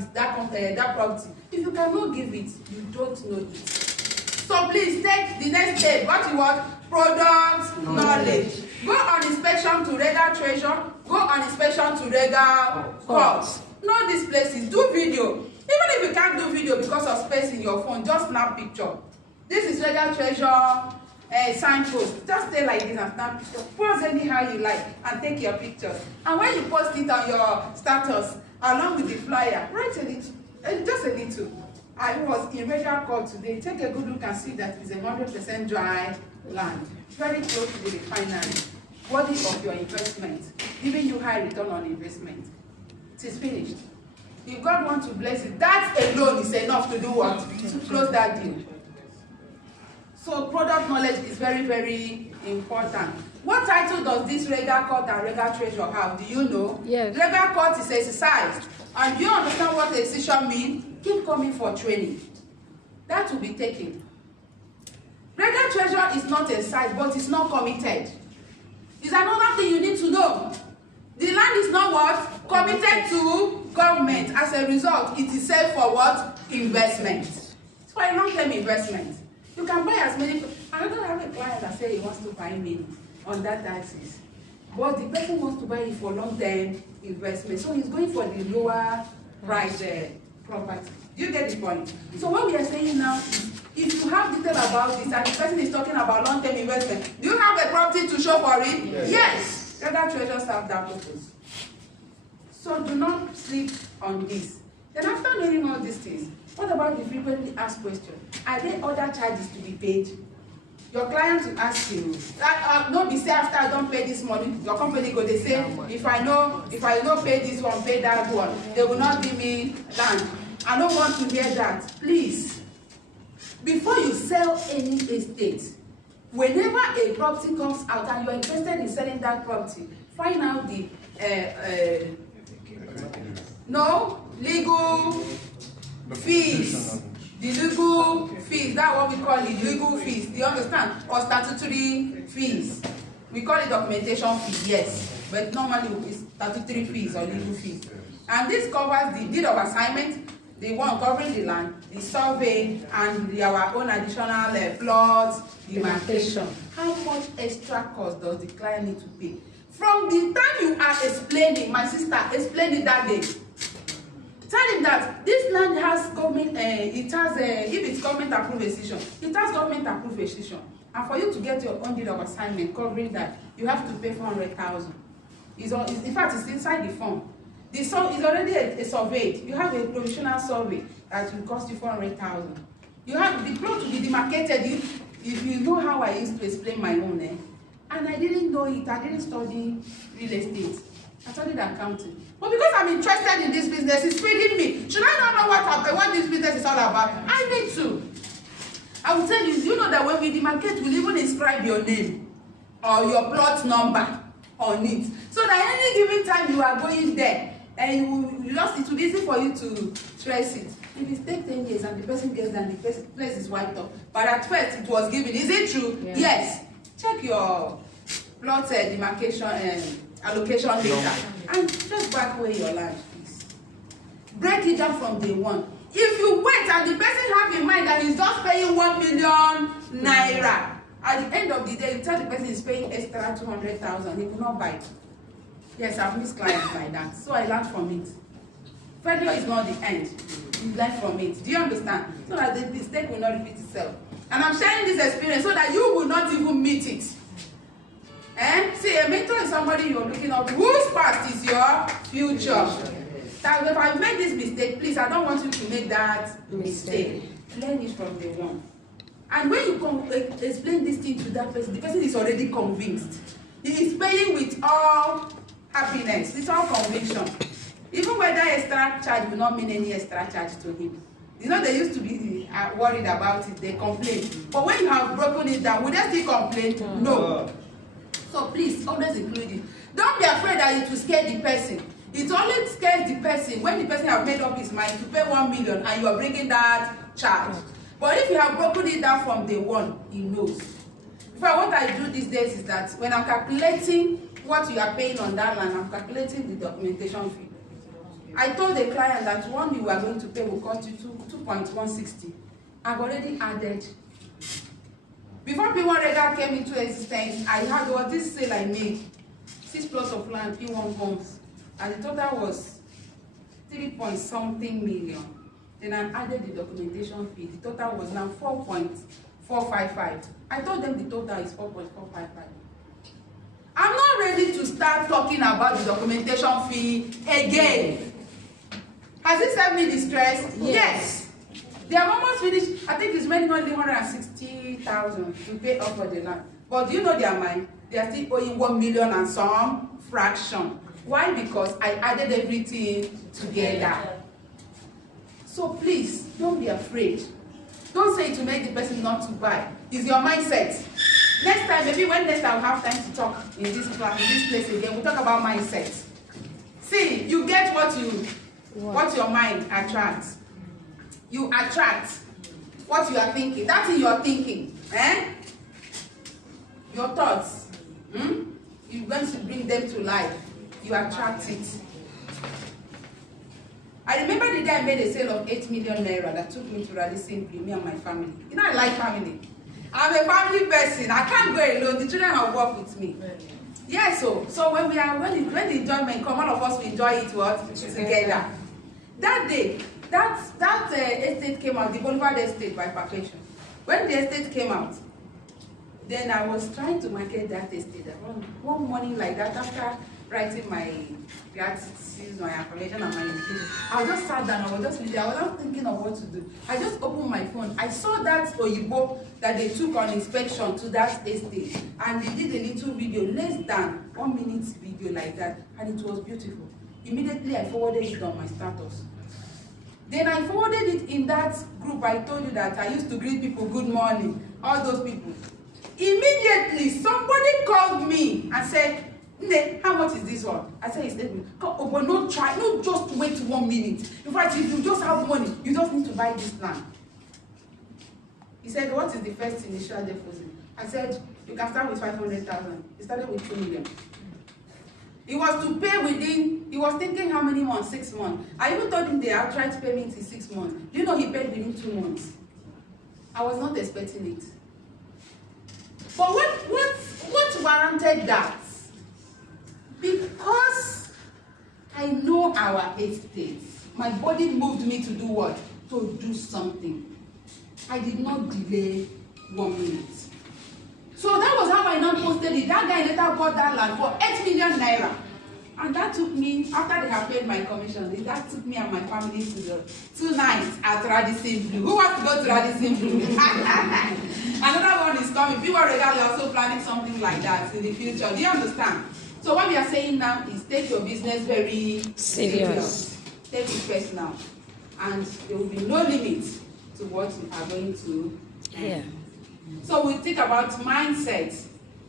property, if you cannot give it, you don't know it. So please take the next step. What you want? Product knowledge. Go on inspection to Regal Treasure. Go on inspection to Regal Court. Know these places. Do video. Even if you can't do video because of space in your phone, just snap picture. This is Regal Treasure signpost. Just stay like this and snap picture. Pose anyhow you like and take your pictures. And when you post it on your status, along with the flyer, write a little, just a little. I was in Regal Court today. Take a good look and see that it's 100% dry land, very close to the refinery. Worthy of your investment, giving you high return on investment. It is finished. If God wants to bless it, that alone is enough to do what? To close that deal. So product knowledge is very, very important. What title does this Regal Court and Regal Treasure have? Do you know? Yes. Regal Court is exercised. And do you understand what excision means? Keep coming for training. That will be taken. Regal Treasure is not exercised, but it's not committed. It's another thing you need to know. The land is not what? Committed to government. As a result, it is safe for what? Investment. It's for a long-term investment. You can buy as many. I don't have a client that says he wants to buy me on that basis. But the person wants to buy it for long-term investment. So he's going for the lower price property. Do you get the point? So what we are saying now is, if you have detail about this and the person is talking about long-term investment, do you have a property to show for it? Yes. Regal Treasure serve that purpose. So do not sleep on this. Then after knowing all these things, what about the frequently asked question? Are there other charges to be paid? Your client will ask you, no be say after I don't pay this money, your company go, they say, if I don't pay this one, pay that one, they will not give me land. I don't want to hear that. Please, before you sell any estate, whenever a property comes out and you are interested in selling that property, find out the legal fees. The legal fees, that's what we call it, legal fees. Do you understand? Or statutory fees. We call it documentation fee, yes. But normally it's statutory fees or legal fees. And this covers the deed of assignment, the one covering the land, the survey, and our own additional plot demarcation. How much extra cost does the client need to pay? From the time you are explaining, my sister, explain it that day. Tell him that this land has government, if it's government approved decision, it has government approved decision. And for you to get your own deed of assignment covering that, you have to pay 400,000. In fact, it's inside the form. The sum is already a survey. You have a provisional survey that will cost you 400,000. You have the plot to be demarcated. If you know how I used to explain my own, and I didn't know it. I didn't study real estate. I studied accounting. But because I'm interested in this business, it's feeding me. Should I not know what this business is all about? I need to. I will tell you, you know that when we demarcate, we'll even inscribe your name or your plot number on it. So that any given time you are going there, and it will be easy for you to trace it. If it takes 10 years and the person gets there and the place is wiped off, but at first it was given. Is it true? Yeah. Yes. Check your plot demarcation and allocation data and just back away your land, please. Break it down from day one. If you wait and the person have in mind that he's just paying 1 million naira, at the end of the day, you tell the person is paying extra 200,000, he will not buy it. Yes, I've missed clients like that, so I learned from it. Failure is not the end. You learn from it. Do you understand? So that the mistake will not repeat itself. And I'm sharing this experience so that you will not even meet it. See, a mentor is somebody you're looking up to, whose past is your future. That if I make this mistake, please, I don't want you to make that mistake. Learn it from the one. And when you explain this thing to that person, the person is already convinced. He is paying with all happiness, with all conviction. Even whether extra charge will not mean any extra charge to him. You know, they used to be worried about it, they complain. But when you have broken it down, will they still complain? No. So please, always include it. Don't be afraid that it will scare the person. It only scares the person when the person has made up his mind to pay 1 million and you are bringing that charge. But if you have broken it down from day one, he knows. In fact, what I do these days is that when I'm calculating what you are paying on that land, I'm calculating the documentation fee. I told the client that one you are going to pay will cost you 2.160. I've already added. Before P1 Regal came into existence, I had what this sale I made, 6 plots of land, P1 homes, and the total was 3 point something million. Then I added the documentation fee. The total was now 4.455. I told them the total is 4.455. I'm not ready to start talking about the documentation fee again. Has it saved me the stress? Yes. They have almost finished. I think it's remaining only 160,000 to pay off for the land. But do you know their mind? They are still owing 1 million and some fraction. Why? Because I added everything together. So please, don't be afraid. Don't say to make the person not to buy. It's your mindset. Next time, maybe when next I'll have time to talk in this class, in this place again, we'll talk about mindset. See, you get what your mind attracts. You attract what you are thinking. That's in your thinking. Your thoughts. You're going to bring them to life. You attract it. I remember the day I made a sale of 8 million naira that took me to Radisson Blu, me and my family. You know I like family. I'm a family person. I can't go alone. The children have worked with me. Yeah, so when the enjoyment comes, all of us will enjoy it together. That day, that estate came out, the Boulevard Estate by Perfection. When the estate came out, then I was trying to market that estate. One morning like that, after writing my gratitude, my affirmation, and my invitation, I just sat down. I was just reading. I was not thinking of what to do. I just opened my phone. I saw that Oyibo that they took on inspection to that estate, and they did a little video, less than 1 minute video like that, and it was beautiful. Immediately, I forwarded it on my status. Then I forwarded it in that group. I told you that I used to greet people, good morning, all those people. Immediately, somebody called me and said, "Nne, how much is this one?" I said, "It's 8 million. Oh, but not just wait 1 minute. In fact, if you just have money, you just need to buy this land." He said, "What is the first initial deposit?" I said, "You can start with 500,000. He started with 2 million. He was to pay within, he was thinking how many months? 6 months. I even told him they are trying to pay me in 6 months. Do you know he paid within 2 months? I was not expecting it. But what warranted that? Because I know our estate. My body moved me to do what? To do something. I did not delay 1 minute. So that was how I now posted it. That guy later bought that land for 8 million naira. And that took me, after they have paid my commission, that took me and my family to the 2 nights at Radisson Blu. Who wants to go to Radisson Blu? Another one is coming. People are also planning something like that in the future. Do you understand? So what we are saying now is take your business very serious. Take it personal. And there will be no limit to what you are going to Yeah. So we think about mindset.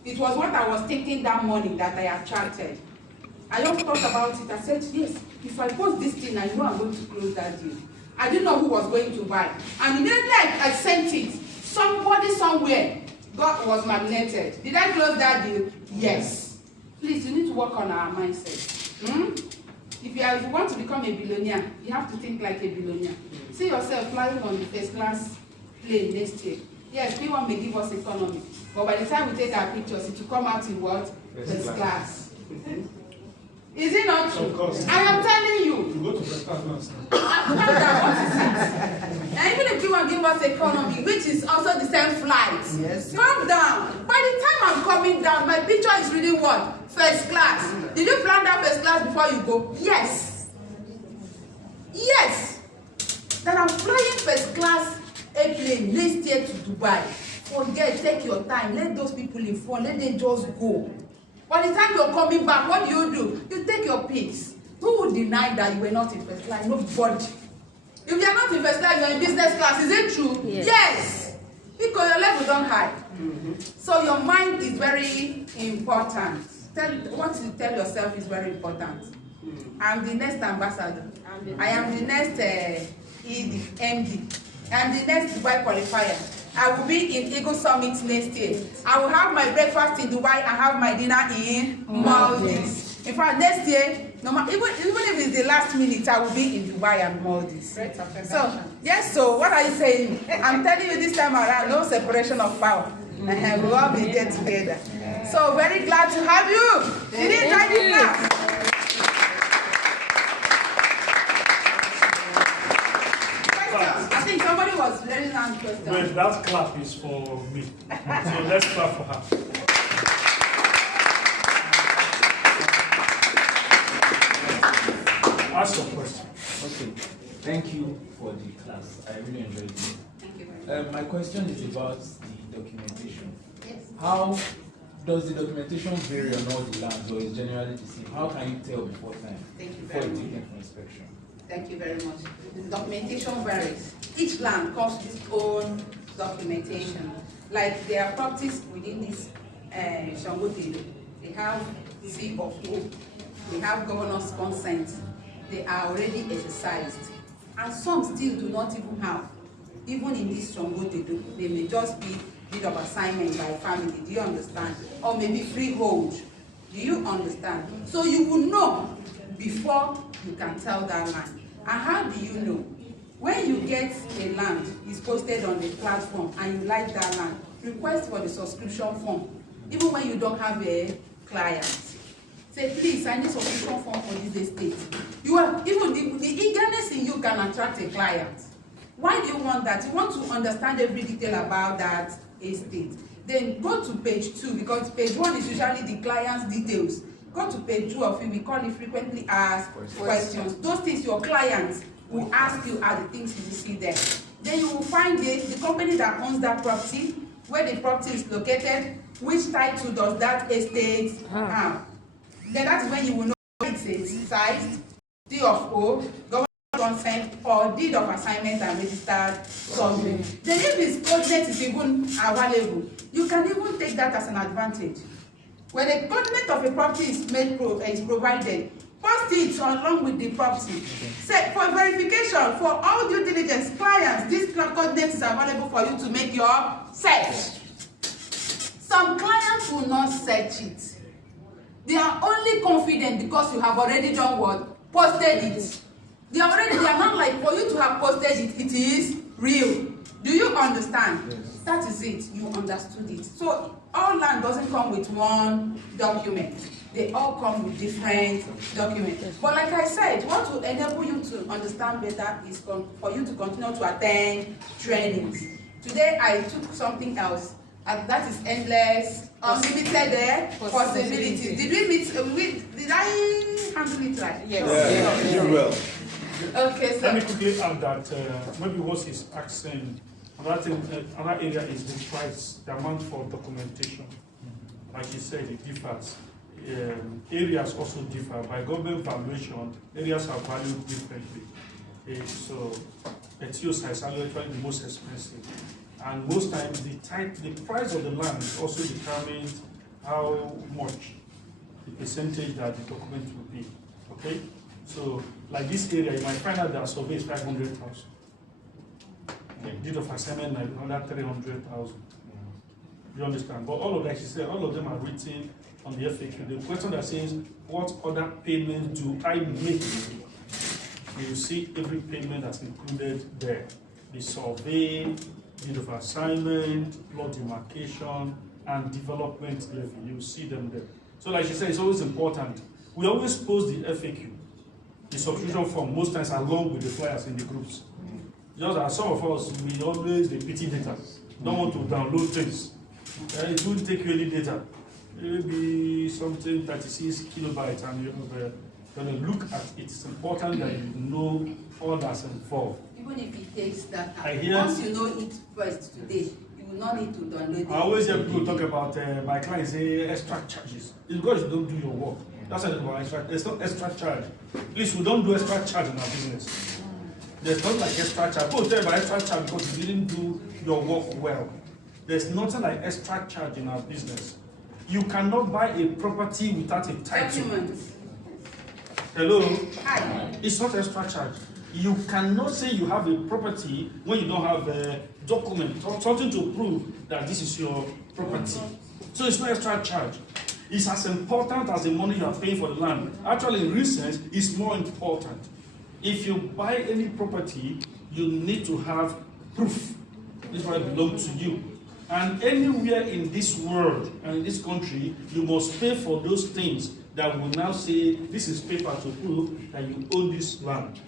It was what I was thinking that morning that I attracted. I just thought about it. I said, yes, if I post this thing, I know I'm going to close that deal. I didn't know who was going to buy. And immediately I sent it. Somebody somewhere God was magneted. Did I close that deal? Yes. Please, you need to work on our mindset. If you want to become a billionaire, you have to think like a billionaire. See yourself flying on the first class plane next year. Yes, P1 may give us economy, but by the time we take our pictures, it will come out in what? First class. Is it not true? Of course. I am telling you. You go to first class once. And even if P1 give us economy, which is also the same flight, Yes. calm down. By the time I'm coming down, my picture is reading what? First class. Did you plan that first class before you go? Yes. Yes. That I'm flying first class airplane next year to Dubai. Forget, take your time. Let those people in front, let them just go. By the time you're coming back, what do? You take your pics. Who would deny that you were not in first class? Nobody. If you are not in first class, you are in business class. Is it true? Yes. Because your level don't high. So your mind is very important. What you tell yourself is very important. I'm the next ambassador. I am the next MD. I'm the next Dubai qualifier. I will be in Eagle Summit next year. I will have my breakfast in Dubai and have my dinner in Maldives. In fact, next year, no matter, even if it's the last minute, I will be in Dubai and Maldives. So, yes, so what are you saying? I'm telling you this time around, no separation of power. And we'll all be there together. So, very glad to have you. Did you enjoy the class? very land question. Wait, that clap is for me. So let's clap for her. Ask your question. Okay, thank you for the class. I really enjoyed it. Thank you very much. My question is about the documentation. Yes. How does the documentation vary on all the lands, or is generally the same? How can you tell before time? Thank you Before very you much. take them for inspection? Thank you very much. The documentation varies. Each land comes with its own documentation. Like there are properties within this Shangote. They have C of O. They have governor's consent. They are already exercised. And some still do not even have. Even in this Shangote, they may just be deed of assignment by family. Do you understand? Or maybe freehold. Do you understand? So you will know before you can tell that land. And how do you know? When you get a land, it's posted on the platform, and you like that land, request for the subscription form. Even when you don't have a client, say, please, I need subscription form for this estate. You are even the eagerness in you can attract a client. Why do you want that? You want to understand every detail about that estate. Then go to page 2, because page 1 is usually the client's details. Go to page 2 of it. We call it frequently asked questions. Those things your clients will ask you are the things you see there. Then you will find the company that owns that property, where the property is located, which title does that estate have. Then that's when you will know it's exercised, D of O, government consent, or deed of assignment and registered survey. Then if this coordinate is even available, you can even take that as an advantage. When a coordinate of a property is made is provided, post it along with the property. Say for verification, for all due diligence clients, this coordinate is available for you to make your search. Some clients will not search it. They are only confident because you have already done what? Posted it. They are not like, for you to have posted it, it is real. Do you understand? Yes. That is it. You understood it. So all land doesn't come with one document. They all come with different documents. But like I said, what will enable you to understand better is for you to continue to attend trainings. Today I took something else, and that is endless, unlimited possibilities. Did we meet? Did I handle it right? Yes. Yeah, you will. Okay, so Let me quickly add that maybe what he's asking, another area is the price, the amount for documentation. Like you said, it differs. Areas also differ. By government valuation, areas are valued differently. So Etiosa is actually the most expensive. And most times the price of the land also determines how much the percentage that the document will be. Okay? So like this area, you might find out that survey is 500,000. Okay, deed of assignment another 300,000. You understand? But all of that, she said, all of them are written on the FAQ. The question that says, what other payments do I make? You see every payment that's included there. The survey, deed of assignment, plot demarcation, and development levy. You see them there. So like she said, it's always important. We always post the FAQ, the subscription form, most times along with the flyers in the groups. Just as some of us, we always the pity data. Don't want to download things. It won't take you any data. Maybe something 36 kilobytes, and you're going to look at it. It's important that you know all that's involved. even if it takes that I time, hear- once you know it first today, you will not need to download it. I always hear people talk about my clients say extra charges. It's because you don't do your work. That's what it's about extra. There's no extra charge. Please, we don't do extra charge in our business. There's not like extra charge. People tell you about extra charge because you didn't do your work well. There's nothing like extra charge in our business. You cannot buy a property without a title. Documents. Hello? Hi. It's not extra charge. You cannot say you have a property when you don't have a document or something to prove that this is your property. So it's not extra charge. It's as important as the money you are paying for the land. Actually, in real sense, it's more important. If you buy any property, you need to have proof. This one belongs to you. And anywhere in this world and in this country, you must pay for those things that will now say this is paper to prove that you own this land.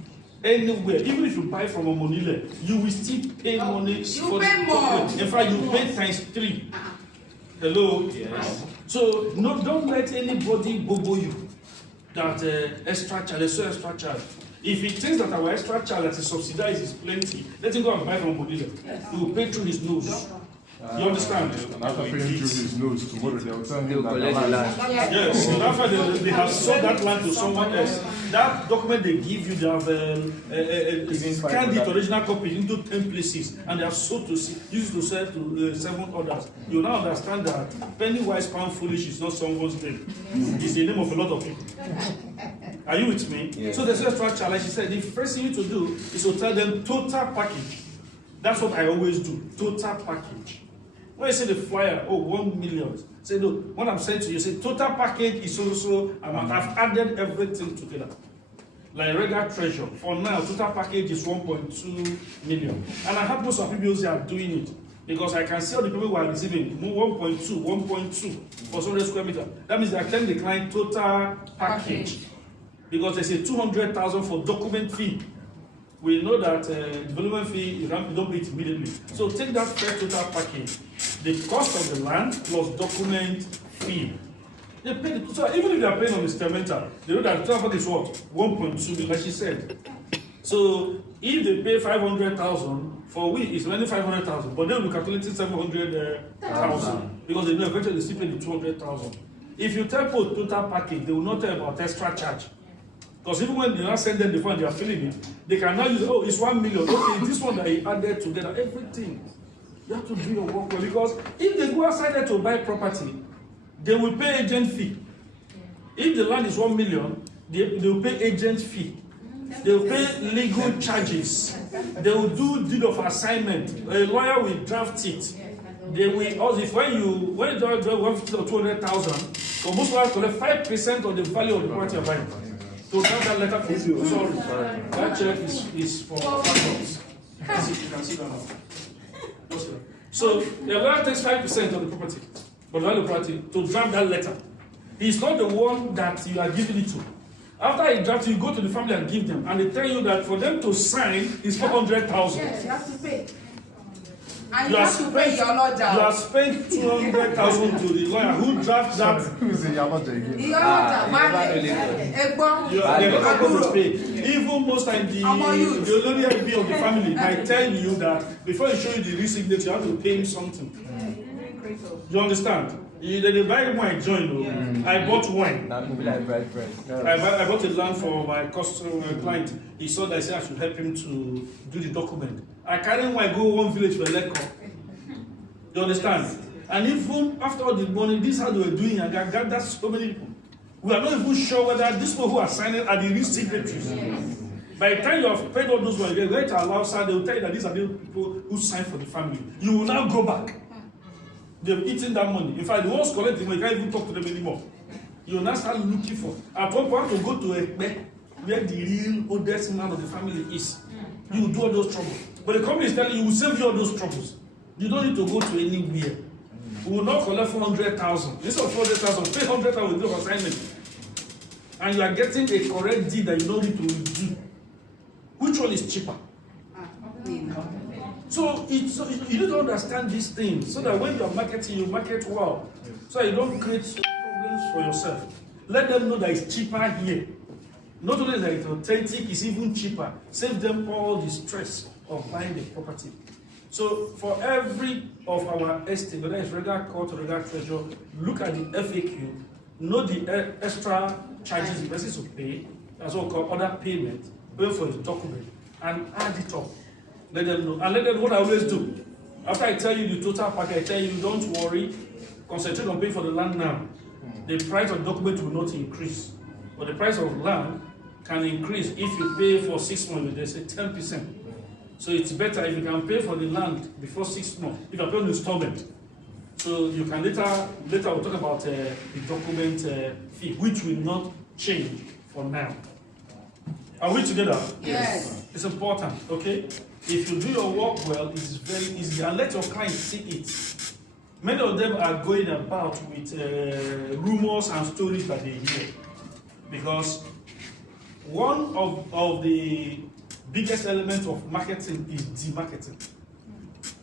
anywhere, even if you buy from a Monile, you will still pay money. You pay more. In fact, you pay ×3. Hello? Yes. So don't let anybody bobo you that extra charge, there's so extra charge. If he thinks that our extra charge that is subsidized is plenty, let him go and buy from Monile. He will pay through his nose. You understand? And after paying through his nose, tomorrow they will tell They'll him that collect the land. Yes, and after they have sold that land to someone else, that document they give you, they have scanned the original copy into 10 places, and they have sold to used to sell to 7 others. You now understand that penny wise, pound foolish is not someone's name. It's the name of a lot of people. Are you with me? Yes. So there's a structure, like she said, the first thing you need to do is to tell them total package. That's what I always do, total package. When you say the flyer, 1 million, say no, what I'm saying to you, say total package is also amount. I've added everything together. Like regular treasure, for now, total package is 1.2 million. And I have most of people are doing it. Because I can see all the people who are receiving 1.2 for 100 square meter. That means they are telling the client total package. Because they say 200,000 for document fee. We know that development fee, you don't pay it immediately. So take that fair total package, the cost of the land plus document fee. They pay the, so even if they are paying on the instrumental, they know that the total package is what? 1.2 million, like she said. So if they pay 500,000, for we it's only 500,000, but they will be calculating 700,000 because they know eventually they still pay the 200,000. If you tell for total package, they will not tell about extra charge. Because even when you now send them the fund, they are filling it, they can now use, it's 1 million. Okay, this one that he added together, everything. You have to do your work well, because if they go outside there to buy property, they will pay agent fee. If the land is 1 million, they will pay agent fee. They will pay legal charges. They will do deed of assignment. A lawyer will draft it. They will also, if when you draft 150 or 200,000, so most lawyers collect 5% of the value of the property you're buying. So draft that letter for you. Sorry. That check is for factors. You can see that now. So the lawyer takes 5% of the property, but the value of the property, to draft that letter. He's not the one that you are giving it to. After he drafts, you go to the family and give them, and they tell you that for them to sign is 400,000. Yes, you have to pay. And you have to pay your lawyer. You have spent 200,000 to the lawyer who drafts that. Who is the Yamaja again? The lawyer, They're not going to pay. Even most times the only MB of the family might tell you that before he show you the re-signature, you have to pay him something. You understand? They buy wine, join. I bought wine. Now people like bread. I bought a land for my customer client. He saw that I said I should help him to do the document. I carried wine, go one village for a lecture. You understand? And even after all the money, this is how they were doing, and I got that so many people. We are not even sure whether these people who are signing are the real signatories. By the time you have paid all those ones, they're going to allow side, they will tell you that these are the people who signed for the family. You will now go back. They've eaten that money. In fact, the ones collecting money, you can't even talk to them anymore. You will now start looking for. At one point, to go to a where the real oldest man of the family is. You will do all those troubles. But the company is telling you, will save you all those troubles. You don't need to go to anywhere. We will not collect 400,000. Instead of 400,000, pay 100,000 with no assignment. And you are getting a correct deed that you don't need to do. Which one is cheaper? So you need to understand these things so that when you are marketing, you market well. So you don't create problems for yourself. Let them know that it's cheaper here. Not only that it's authentic, it's even cheaper. Save them all the stress of buying the property. So for every of our estate, whether it's regular court or regular treasure, look at the FAQ, know the extra charges the person will pay, that's what we call other payment, pay for the document, and add it up. Let them know. And let them know what I always do. After I tell you the total package, I tell you, don't worry, concentrate on paying for the land now. The price of the document will not increase. But the price of land can increase if you pay for 6 months, they say 10%. So it's better if you can pay for the land before 6 months, if you pay on installment. So you can later we'll talk about the document fee, which will not change for now. Are we together? Yes. It's important, okay? If you do your work well, it's very easy, and let your clients see it. Many of them are going about with rumors and stories that they hear. Because one of the biggest element of marketing is demarketing.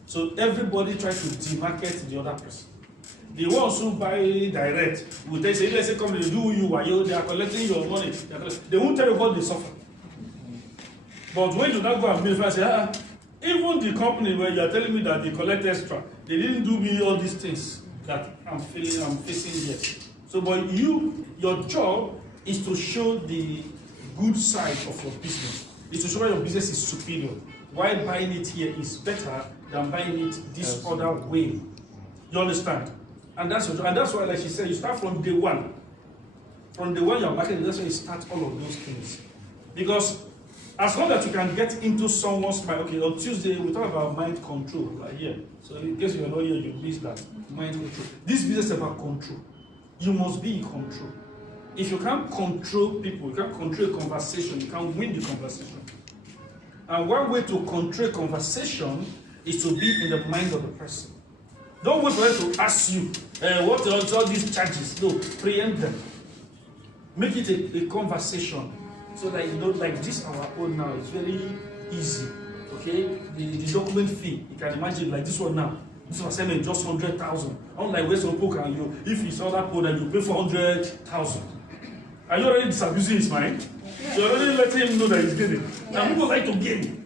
So everybody tries to demarket the other person. The ones who buy direct will tell you, let's say, come, they do you, they are collecting your money. They won't tell you what they suffer. But when you now go and build, I say, even the company where you are telling me that they collect extra, they didn't do me all these things that I'm facing here. So, but your job is to show the good side of your business. It's to show that your business is superior. Why buying it here is better than buying it this other way. You understand? And that's why, like she said, you start from day one. From day one you're marketing, that's why you start all of those things. Because as long as you can get into someone's mind, okay, on Tuesday we talk about mind control right here. So in case you're not here, you miss that. Mind control. This business is about control. You must be in control. If you can't control people, you can't control a conversation, you can't win the conversation. And one way to control conversation is to be in the mind of the person. Don't wait for them to ask you, what are all these charges? No, preempt them. Make it a conversation. So that you know, like this our own now, it's very easy. Okay? The document fee, you can imagine like this one now. This was selling just 100,000. Unlike where some people can, if it's other people, then you pay 400,000. Are you already disabusing his mind? Yeah. So you're already letting him know that he's getting. Yes. And people like to gain.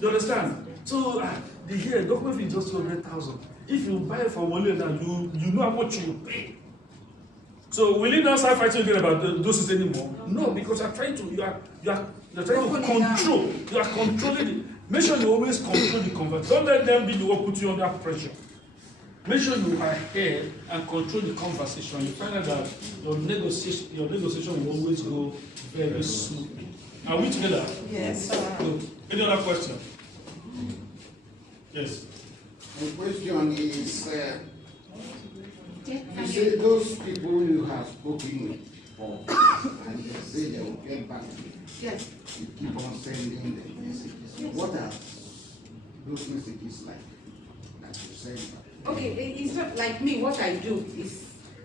You understand? So the document fee is just 200,000. If you buy it for 1 million, you know how much you pay. So will you not start fighting again about those things anymore? No, because you're trying to control. You are controlling it. Make sure you always control the conversation. Don't let them be the one put you under pressure. Make sure you are here and control the conversation. You find out that your negotiation will always go very smoothly. Are we together? Yes. Good. Any other question? Yes. The question is, you say those people you have spoken with before, and they say they will get back to you. Yes. You keep on sending the messages. What are those messages like that you send? Okay, it's not like me. What I do is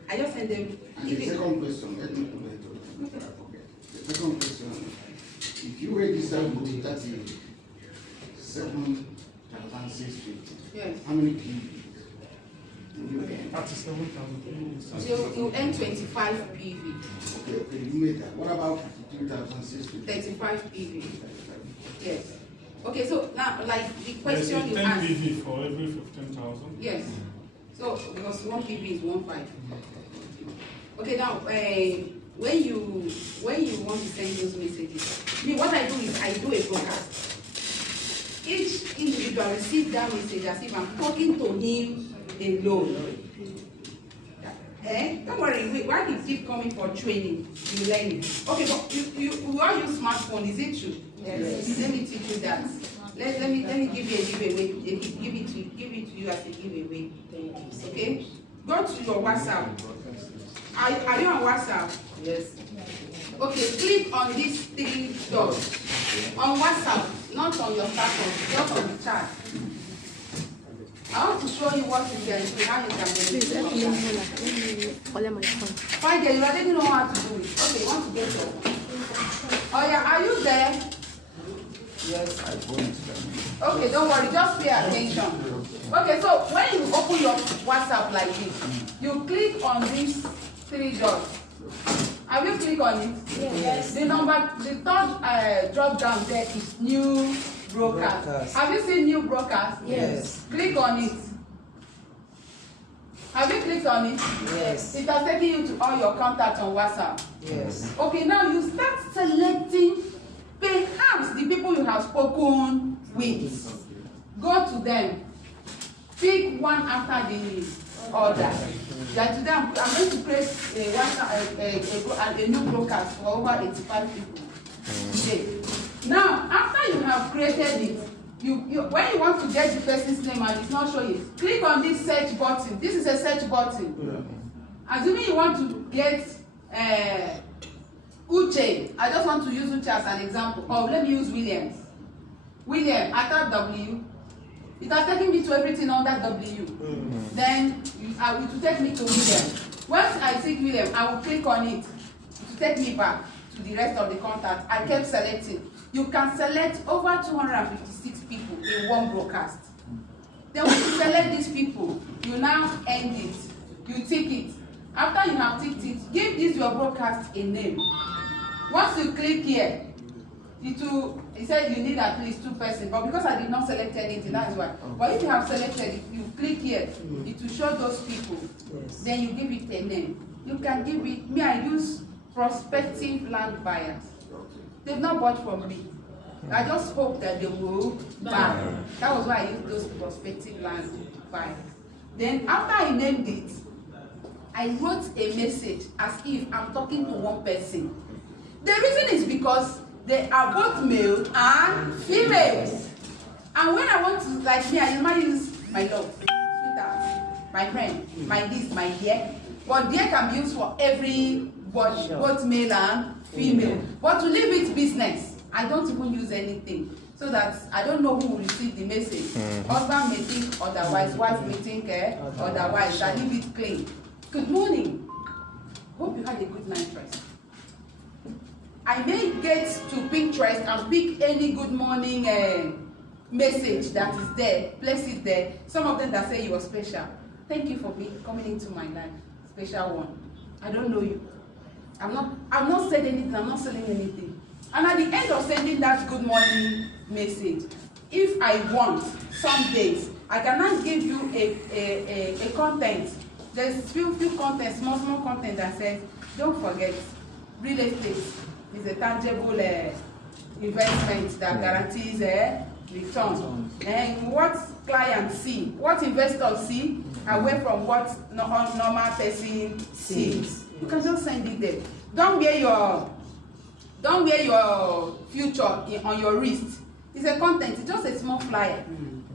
I just send them. And the second question, let me put it before I forget. The second question, if you register with 37,650, Yes. how many people you earn? 37,000. You earn 25 PV. Okay, you made that. What about 52,650? 35 PV. Yes. Okay, so now, like the question you 10 asked. PV for every 15,000. Yes. So because 1 PV is 1.5. Okay, now when you want to send those messages, what I do is I do a broadcast. Each individual receives that message as if I'm talking to him alone. Don't worry, why you keep coming for training, you learn it. Okay, but you all use smartphone, is it true? Yes. Let me teach you that. Let me give you a giveaway. Give it to you as a giveaway. Okay? Go to your WhatsApp. Are you on WhatsApp? Yes. Okay, click on these 3 dots. On WhatsApp, not on your status, just on the chat. I want to show you what you can do, how you can do it. Fine, you already know how to do it. Okay, you want to get your. Oh yeah, are you there? Yes, I won't. Okay, don't worry, just pay attention. Okay, so when you open your WhatsApp like this, you click on these 3 dots. Have you clicked on it? Yes. The third drop down there is new broadcast. Have you seen new broadcast? Yes. Click on it. Have you clicked on it? Yes. It has taken you to all your contacts on WhatsApp. Yes. Okay, now you start selecting perhaps the people you have spoken with. Go to them. Pick one after the other. Like today, I'm going to create a new broadcast for over 85 people today. Now, after you have created it, when you want to get the person's name and it's not showing it, click on this search button. This is a search button. Assuming you want to get Uche, I just want to use Uche as an example. Or let me use Williams. William, I type W. It has taken me to everything under W. Then it will take me to William. Once I see William, I will click on it to take me back to the rest of the contacts. I kept selecting. you can select over 256 people in one broadcast. Then when you select these people, you now end it. You tick it. After you have ticked it, give this your broadcast a name. Once you click here, it said you need at least 2 persons, but because I did not select anything, that's why. But if you have selected it, you click here, it will show those people. Yes. Then you give it a name. You can give it, me I use prospective land buyers. They've not bought from me. I just hope that they will buy. That was why I used those prospective land buyers. Then after I named it, I wrote a message as if I'm talking to one person. The reason is because they are both male and females. And when I want to, like me, I might use my love, sweetheart, my friend, my this, my dear. But dear can be used for everybody, both male and female. But to leave it business, I don't even use anything. So that I don't know who will receive the message. Husband may think otherwise, wife may think otherwise. I leave it clean. Good morning. Hope you had a good night rest. I may get to Pinterest and pick any good morning message that is there, place it there. Some of them that say you are special. Thank you for coming into my life. Special one. I don't know you. I've not said anything, I'm not selling anything. And at the end of sending that good morning message, if I want some days, I cannot give you a content. There's few content, small content that says, don't forget, real estate is a tangible investment that guarantees return. And what clients see, what investors see, away from what normal person sees. You can just send it there. Don't wear your future on your wrist. It's a content, it's just a small flyer.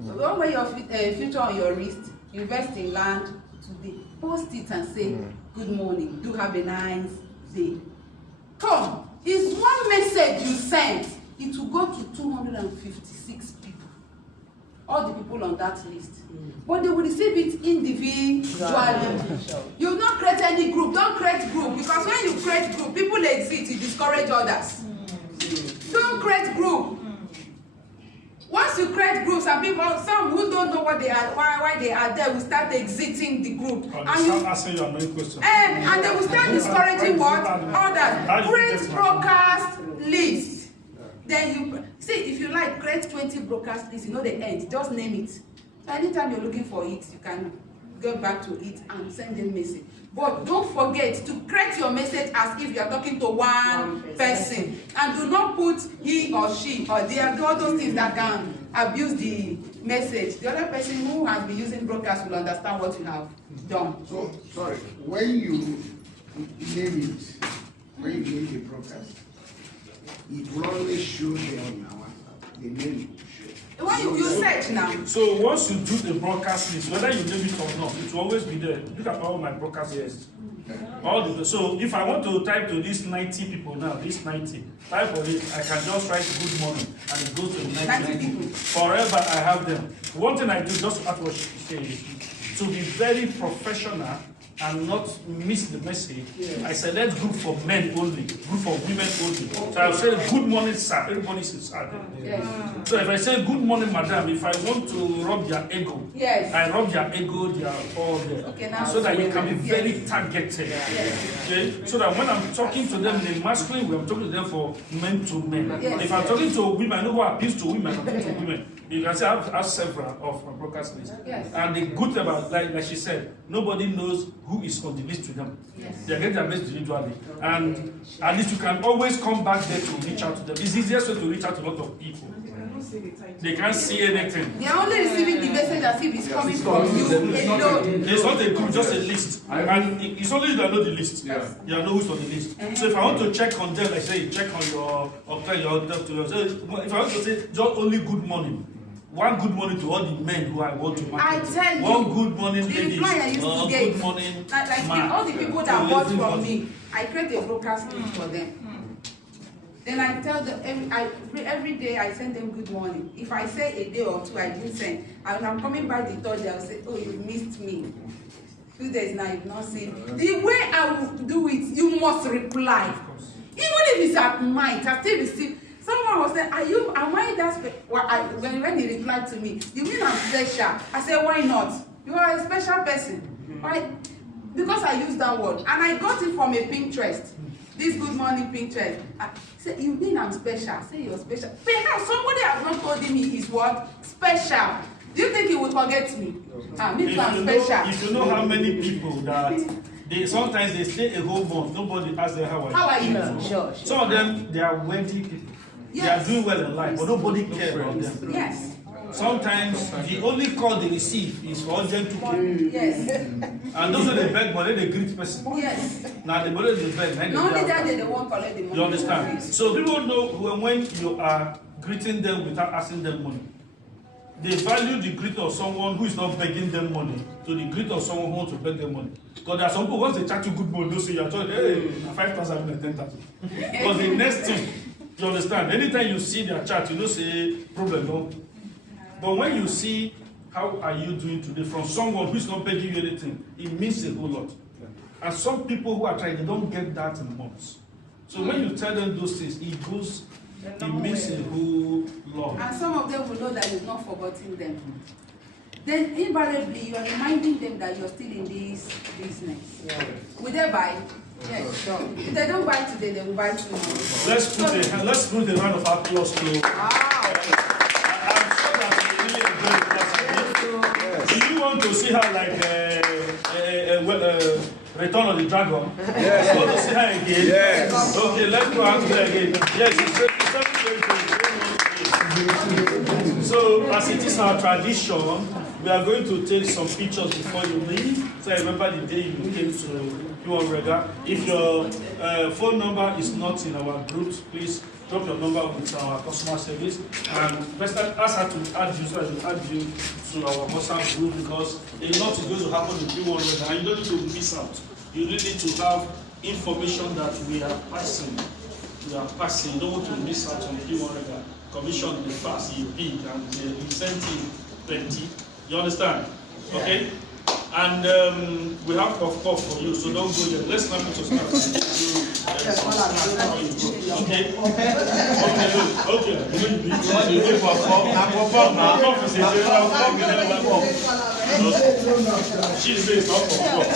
So don't wear your future on your wrist. Invest in land today. Post it and say, good morning, do have a nice day. Come, it's one message you sent. It will go to 256 people. All the people on that list. But they will receive it individually. You will not create any group. Don't create group. Because when you create group, people exit, you discourage others. Don't create group. Once you create groups and people, some who don't know what they are, why they are there, will start exiting the group. And you start asking your main question. And they will start discouraging what? Others. Create broadcast list. Then you see, if you like, create 20 broadcast lists, you know the end. Just name it. So anytime you're looking for it, you can go back to it and send a message. But don't forget to create your message as if you are talking to one person. And do not put he or she or they are all those things that can abuse the message. The other person who has been using broadcast will understand what you have done. So, sorry, when you name it, when you name the broadcast, it will always show there on our WhatsApp. The name will show. When you search now. So once you do the broadcast list, whether you name it or not, it will always be there. Look at all my broadcast lists. So if I want to type to these 90 people now, this 90, type on it, I can just write good morning and it goes to the 90 people. Forever I have them. One thing I do, just at what she says, to be very professional and not miss the message, I select group for men only, group for women only. So I'll say good morning, sir. Everybody says sir. So if I say good morning, madam, if I want to rub their ego, I rub their ego, they are all there. So that you can be very targeted. Okay? So that when I'm talking to them in masculine way, I'm talking to them for men to men. If I'm talking to women, I know who appeals to women, I'm talking to women. You can say I have several of my broadcast lists. And the good thing about, like she said, nobody knows who is on the list to them. They get their message individually. And at least you can always come back there to reach out to them. It's the easiest way to reach out to a lot of people. They can't see anything. They are only receiving the message as if it's coming from you alone. It's not a group, just a list. And it's only you that know the list. You know who's on the list. So if I want to check on them, I say check on your if I want to say just only good morning. One good morning to all the men who I want to market. I tell you, one good morning, the ladies. reply I used to get, good morning, like all the people that bought from me, I create a broadcast list for them. Then I tell them every day I send them good morning. If I say a day or two I didn't send, and I'm coming by the third day, I'll say, oh, you missed me. 2 days now you've not seen me. The way I will do it, you must reply. Even if it's at night, I still receive. Someone was saying, am I that when he replied to me, you mean I'm special? I said, why not? You are a special person. Why? Because I used that word. And I got it from a Pinterest. This good morning Pinterest. I said, you mean I'm special? I said, you're special. Perhaps somebody has not told him he is what? Special. Do you think he will forget me? Me too, I'm special. If you know how many people that sometimes they stay a whole month, nobody asks them how How are you? Sure. Some of them, they are wealthy people. Yes. They are doing well in life, but nobody cares about them. Yes. Sometimes the only call they receive is for urgent 2K. Yes. And those are the beg money, they greet person. Yes. Now the money they beg. Not only that, they won't collect the money. You understand? So people know when you are greeting them without asking them money. They value the greet of someone who is not begging them money to the greet of someone who wants to beg them money. Because there are some people, once they chat you good money, they'll say, you're told, hey, 5,000 and 10,000. Because the next thing, you understand, anytime you see their chat, you don't say, problem, no. But when you see, how are you doing today from someone who is not begging you anything, it means a whole lot. And some people who are trying, they don't get that in months. So when you tell them those things, it means a whole lot. And some of them will know that you've not forgotten them. Then invariably you are reminding them that you're still in this business. Yeah. Will they buy? Yes, sure. If they don't buy today, they will buy tomorrow. Let's put a round of applause to. I'm sure that you really enjoyed the class. Do you want to see her like Return of the Dragon? Yes. You want to see her again? Yes. Okay, let's go out there again. Yes, it's so as it is our tradition, we are going to take some pictures before you leave. So I remember the day you came to P1 Rega. If your phone number is not in our group, please drop your number with our customer service. And let's ask her to add you so I will add you to our WhatsApp group because a lot is going to happen in P1 Rega and you don't need to miss out. You really need to have information that we are passing. You don't want to miss out on P1 Rega. Commission is fast, you big, and the incentive plenty. You understand? Okay? And we have puff for you, so don't go there. Let's not put your stuff. Okay? Okay. You give puff. Puff is a general puff. She says not puff.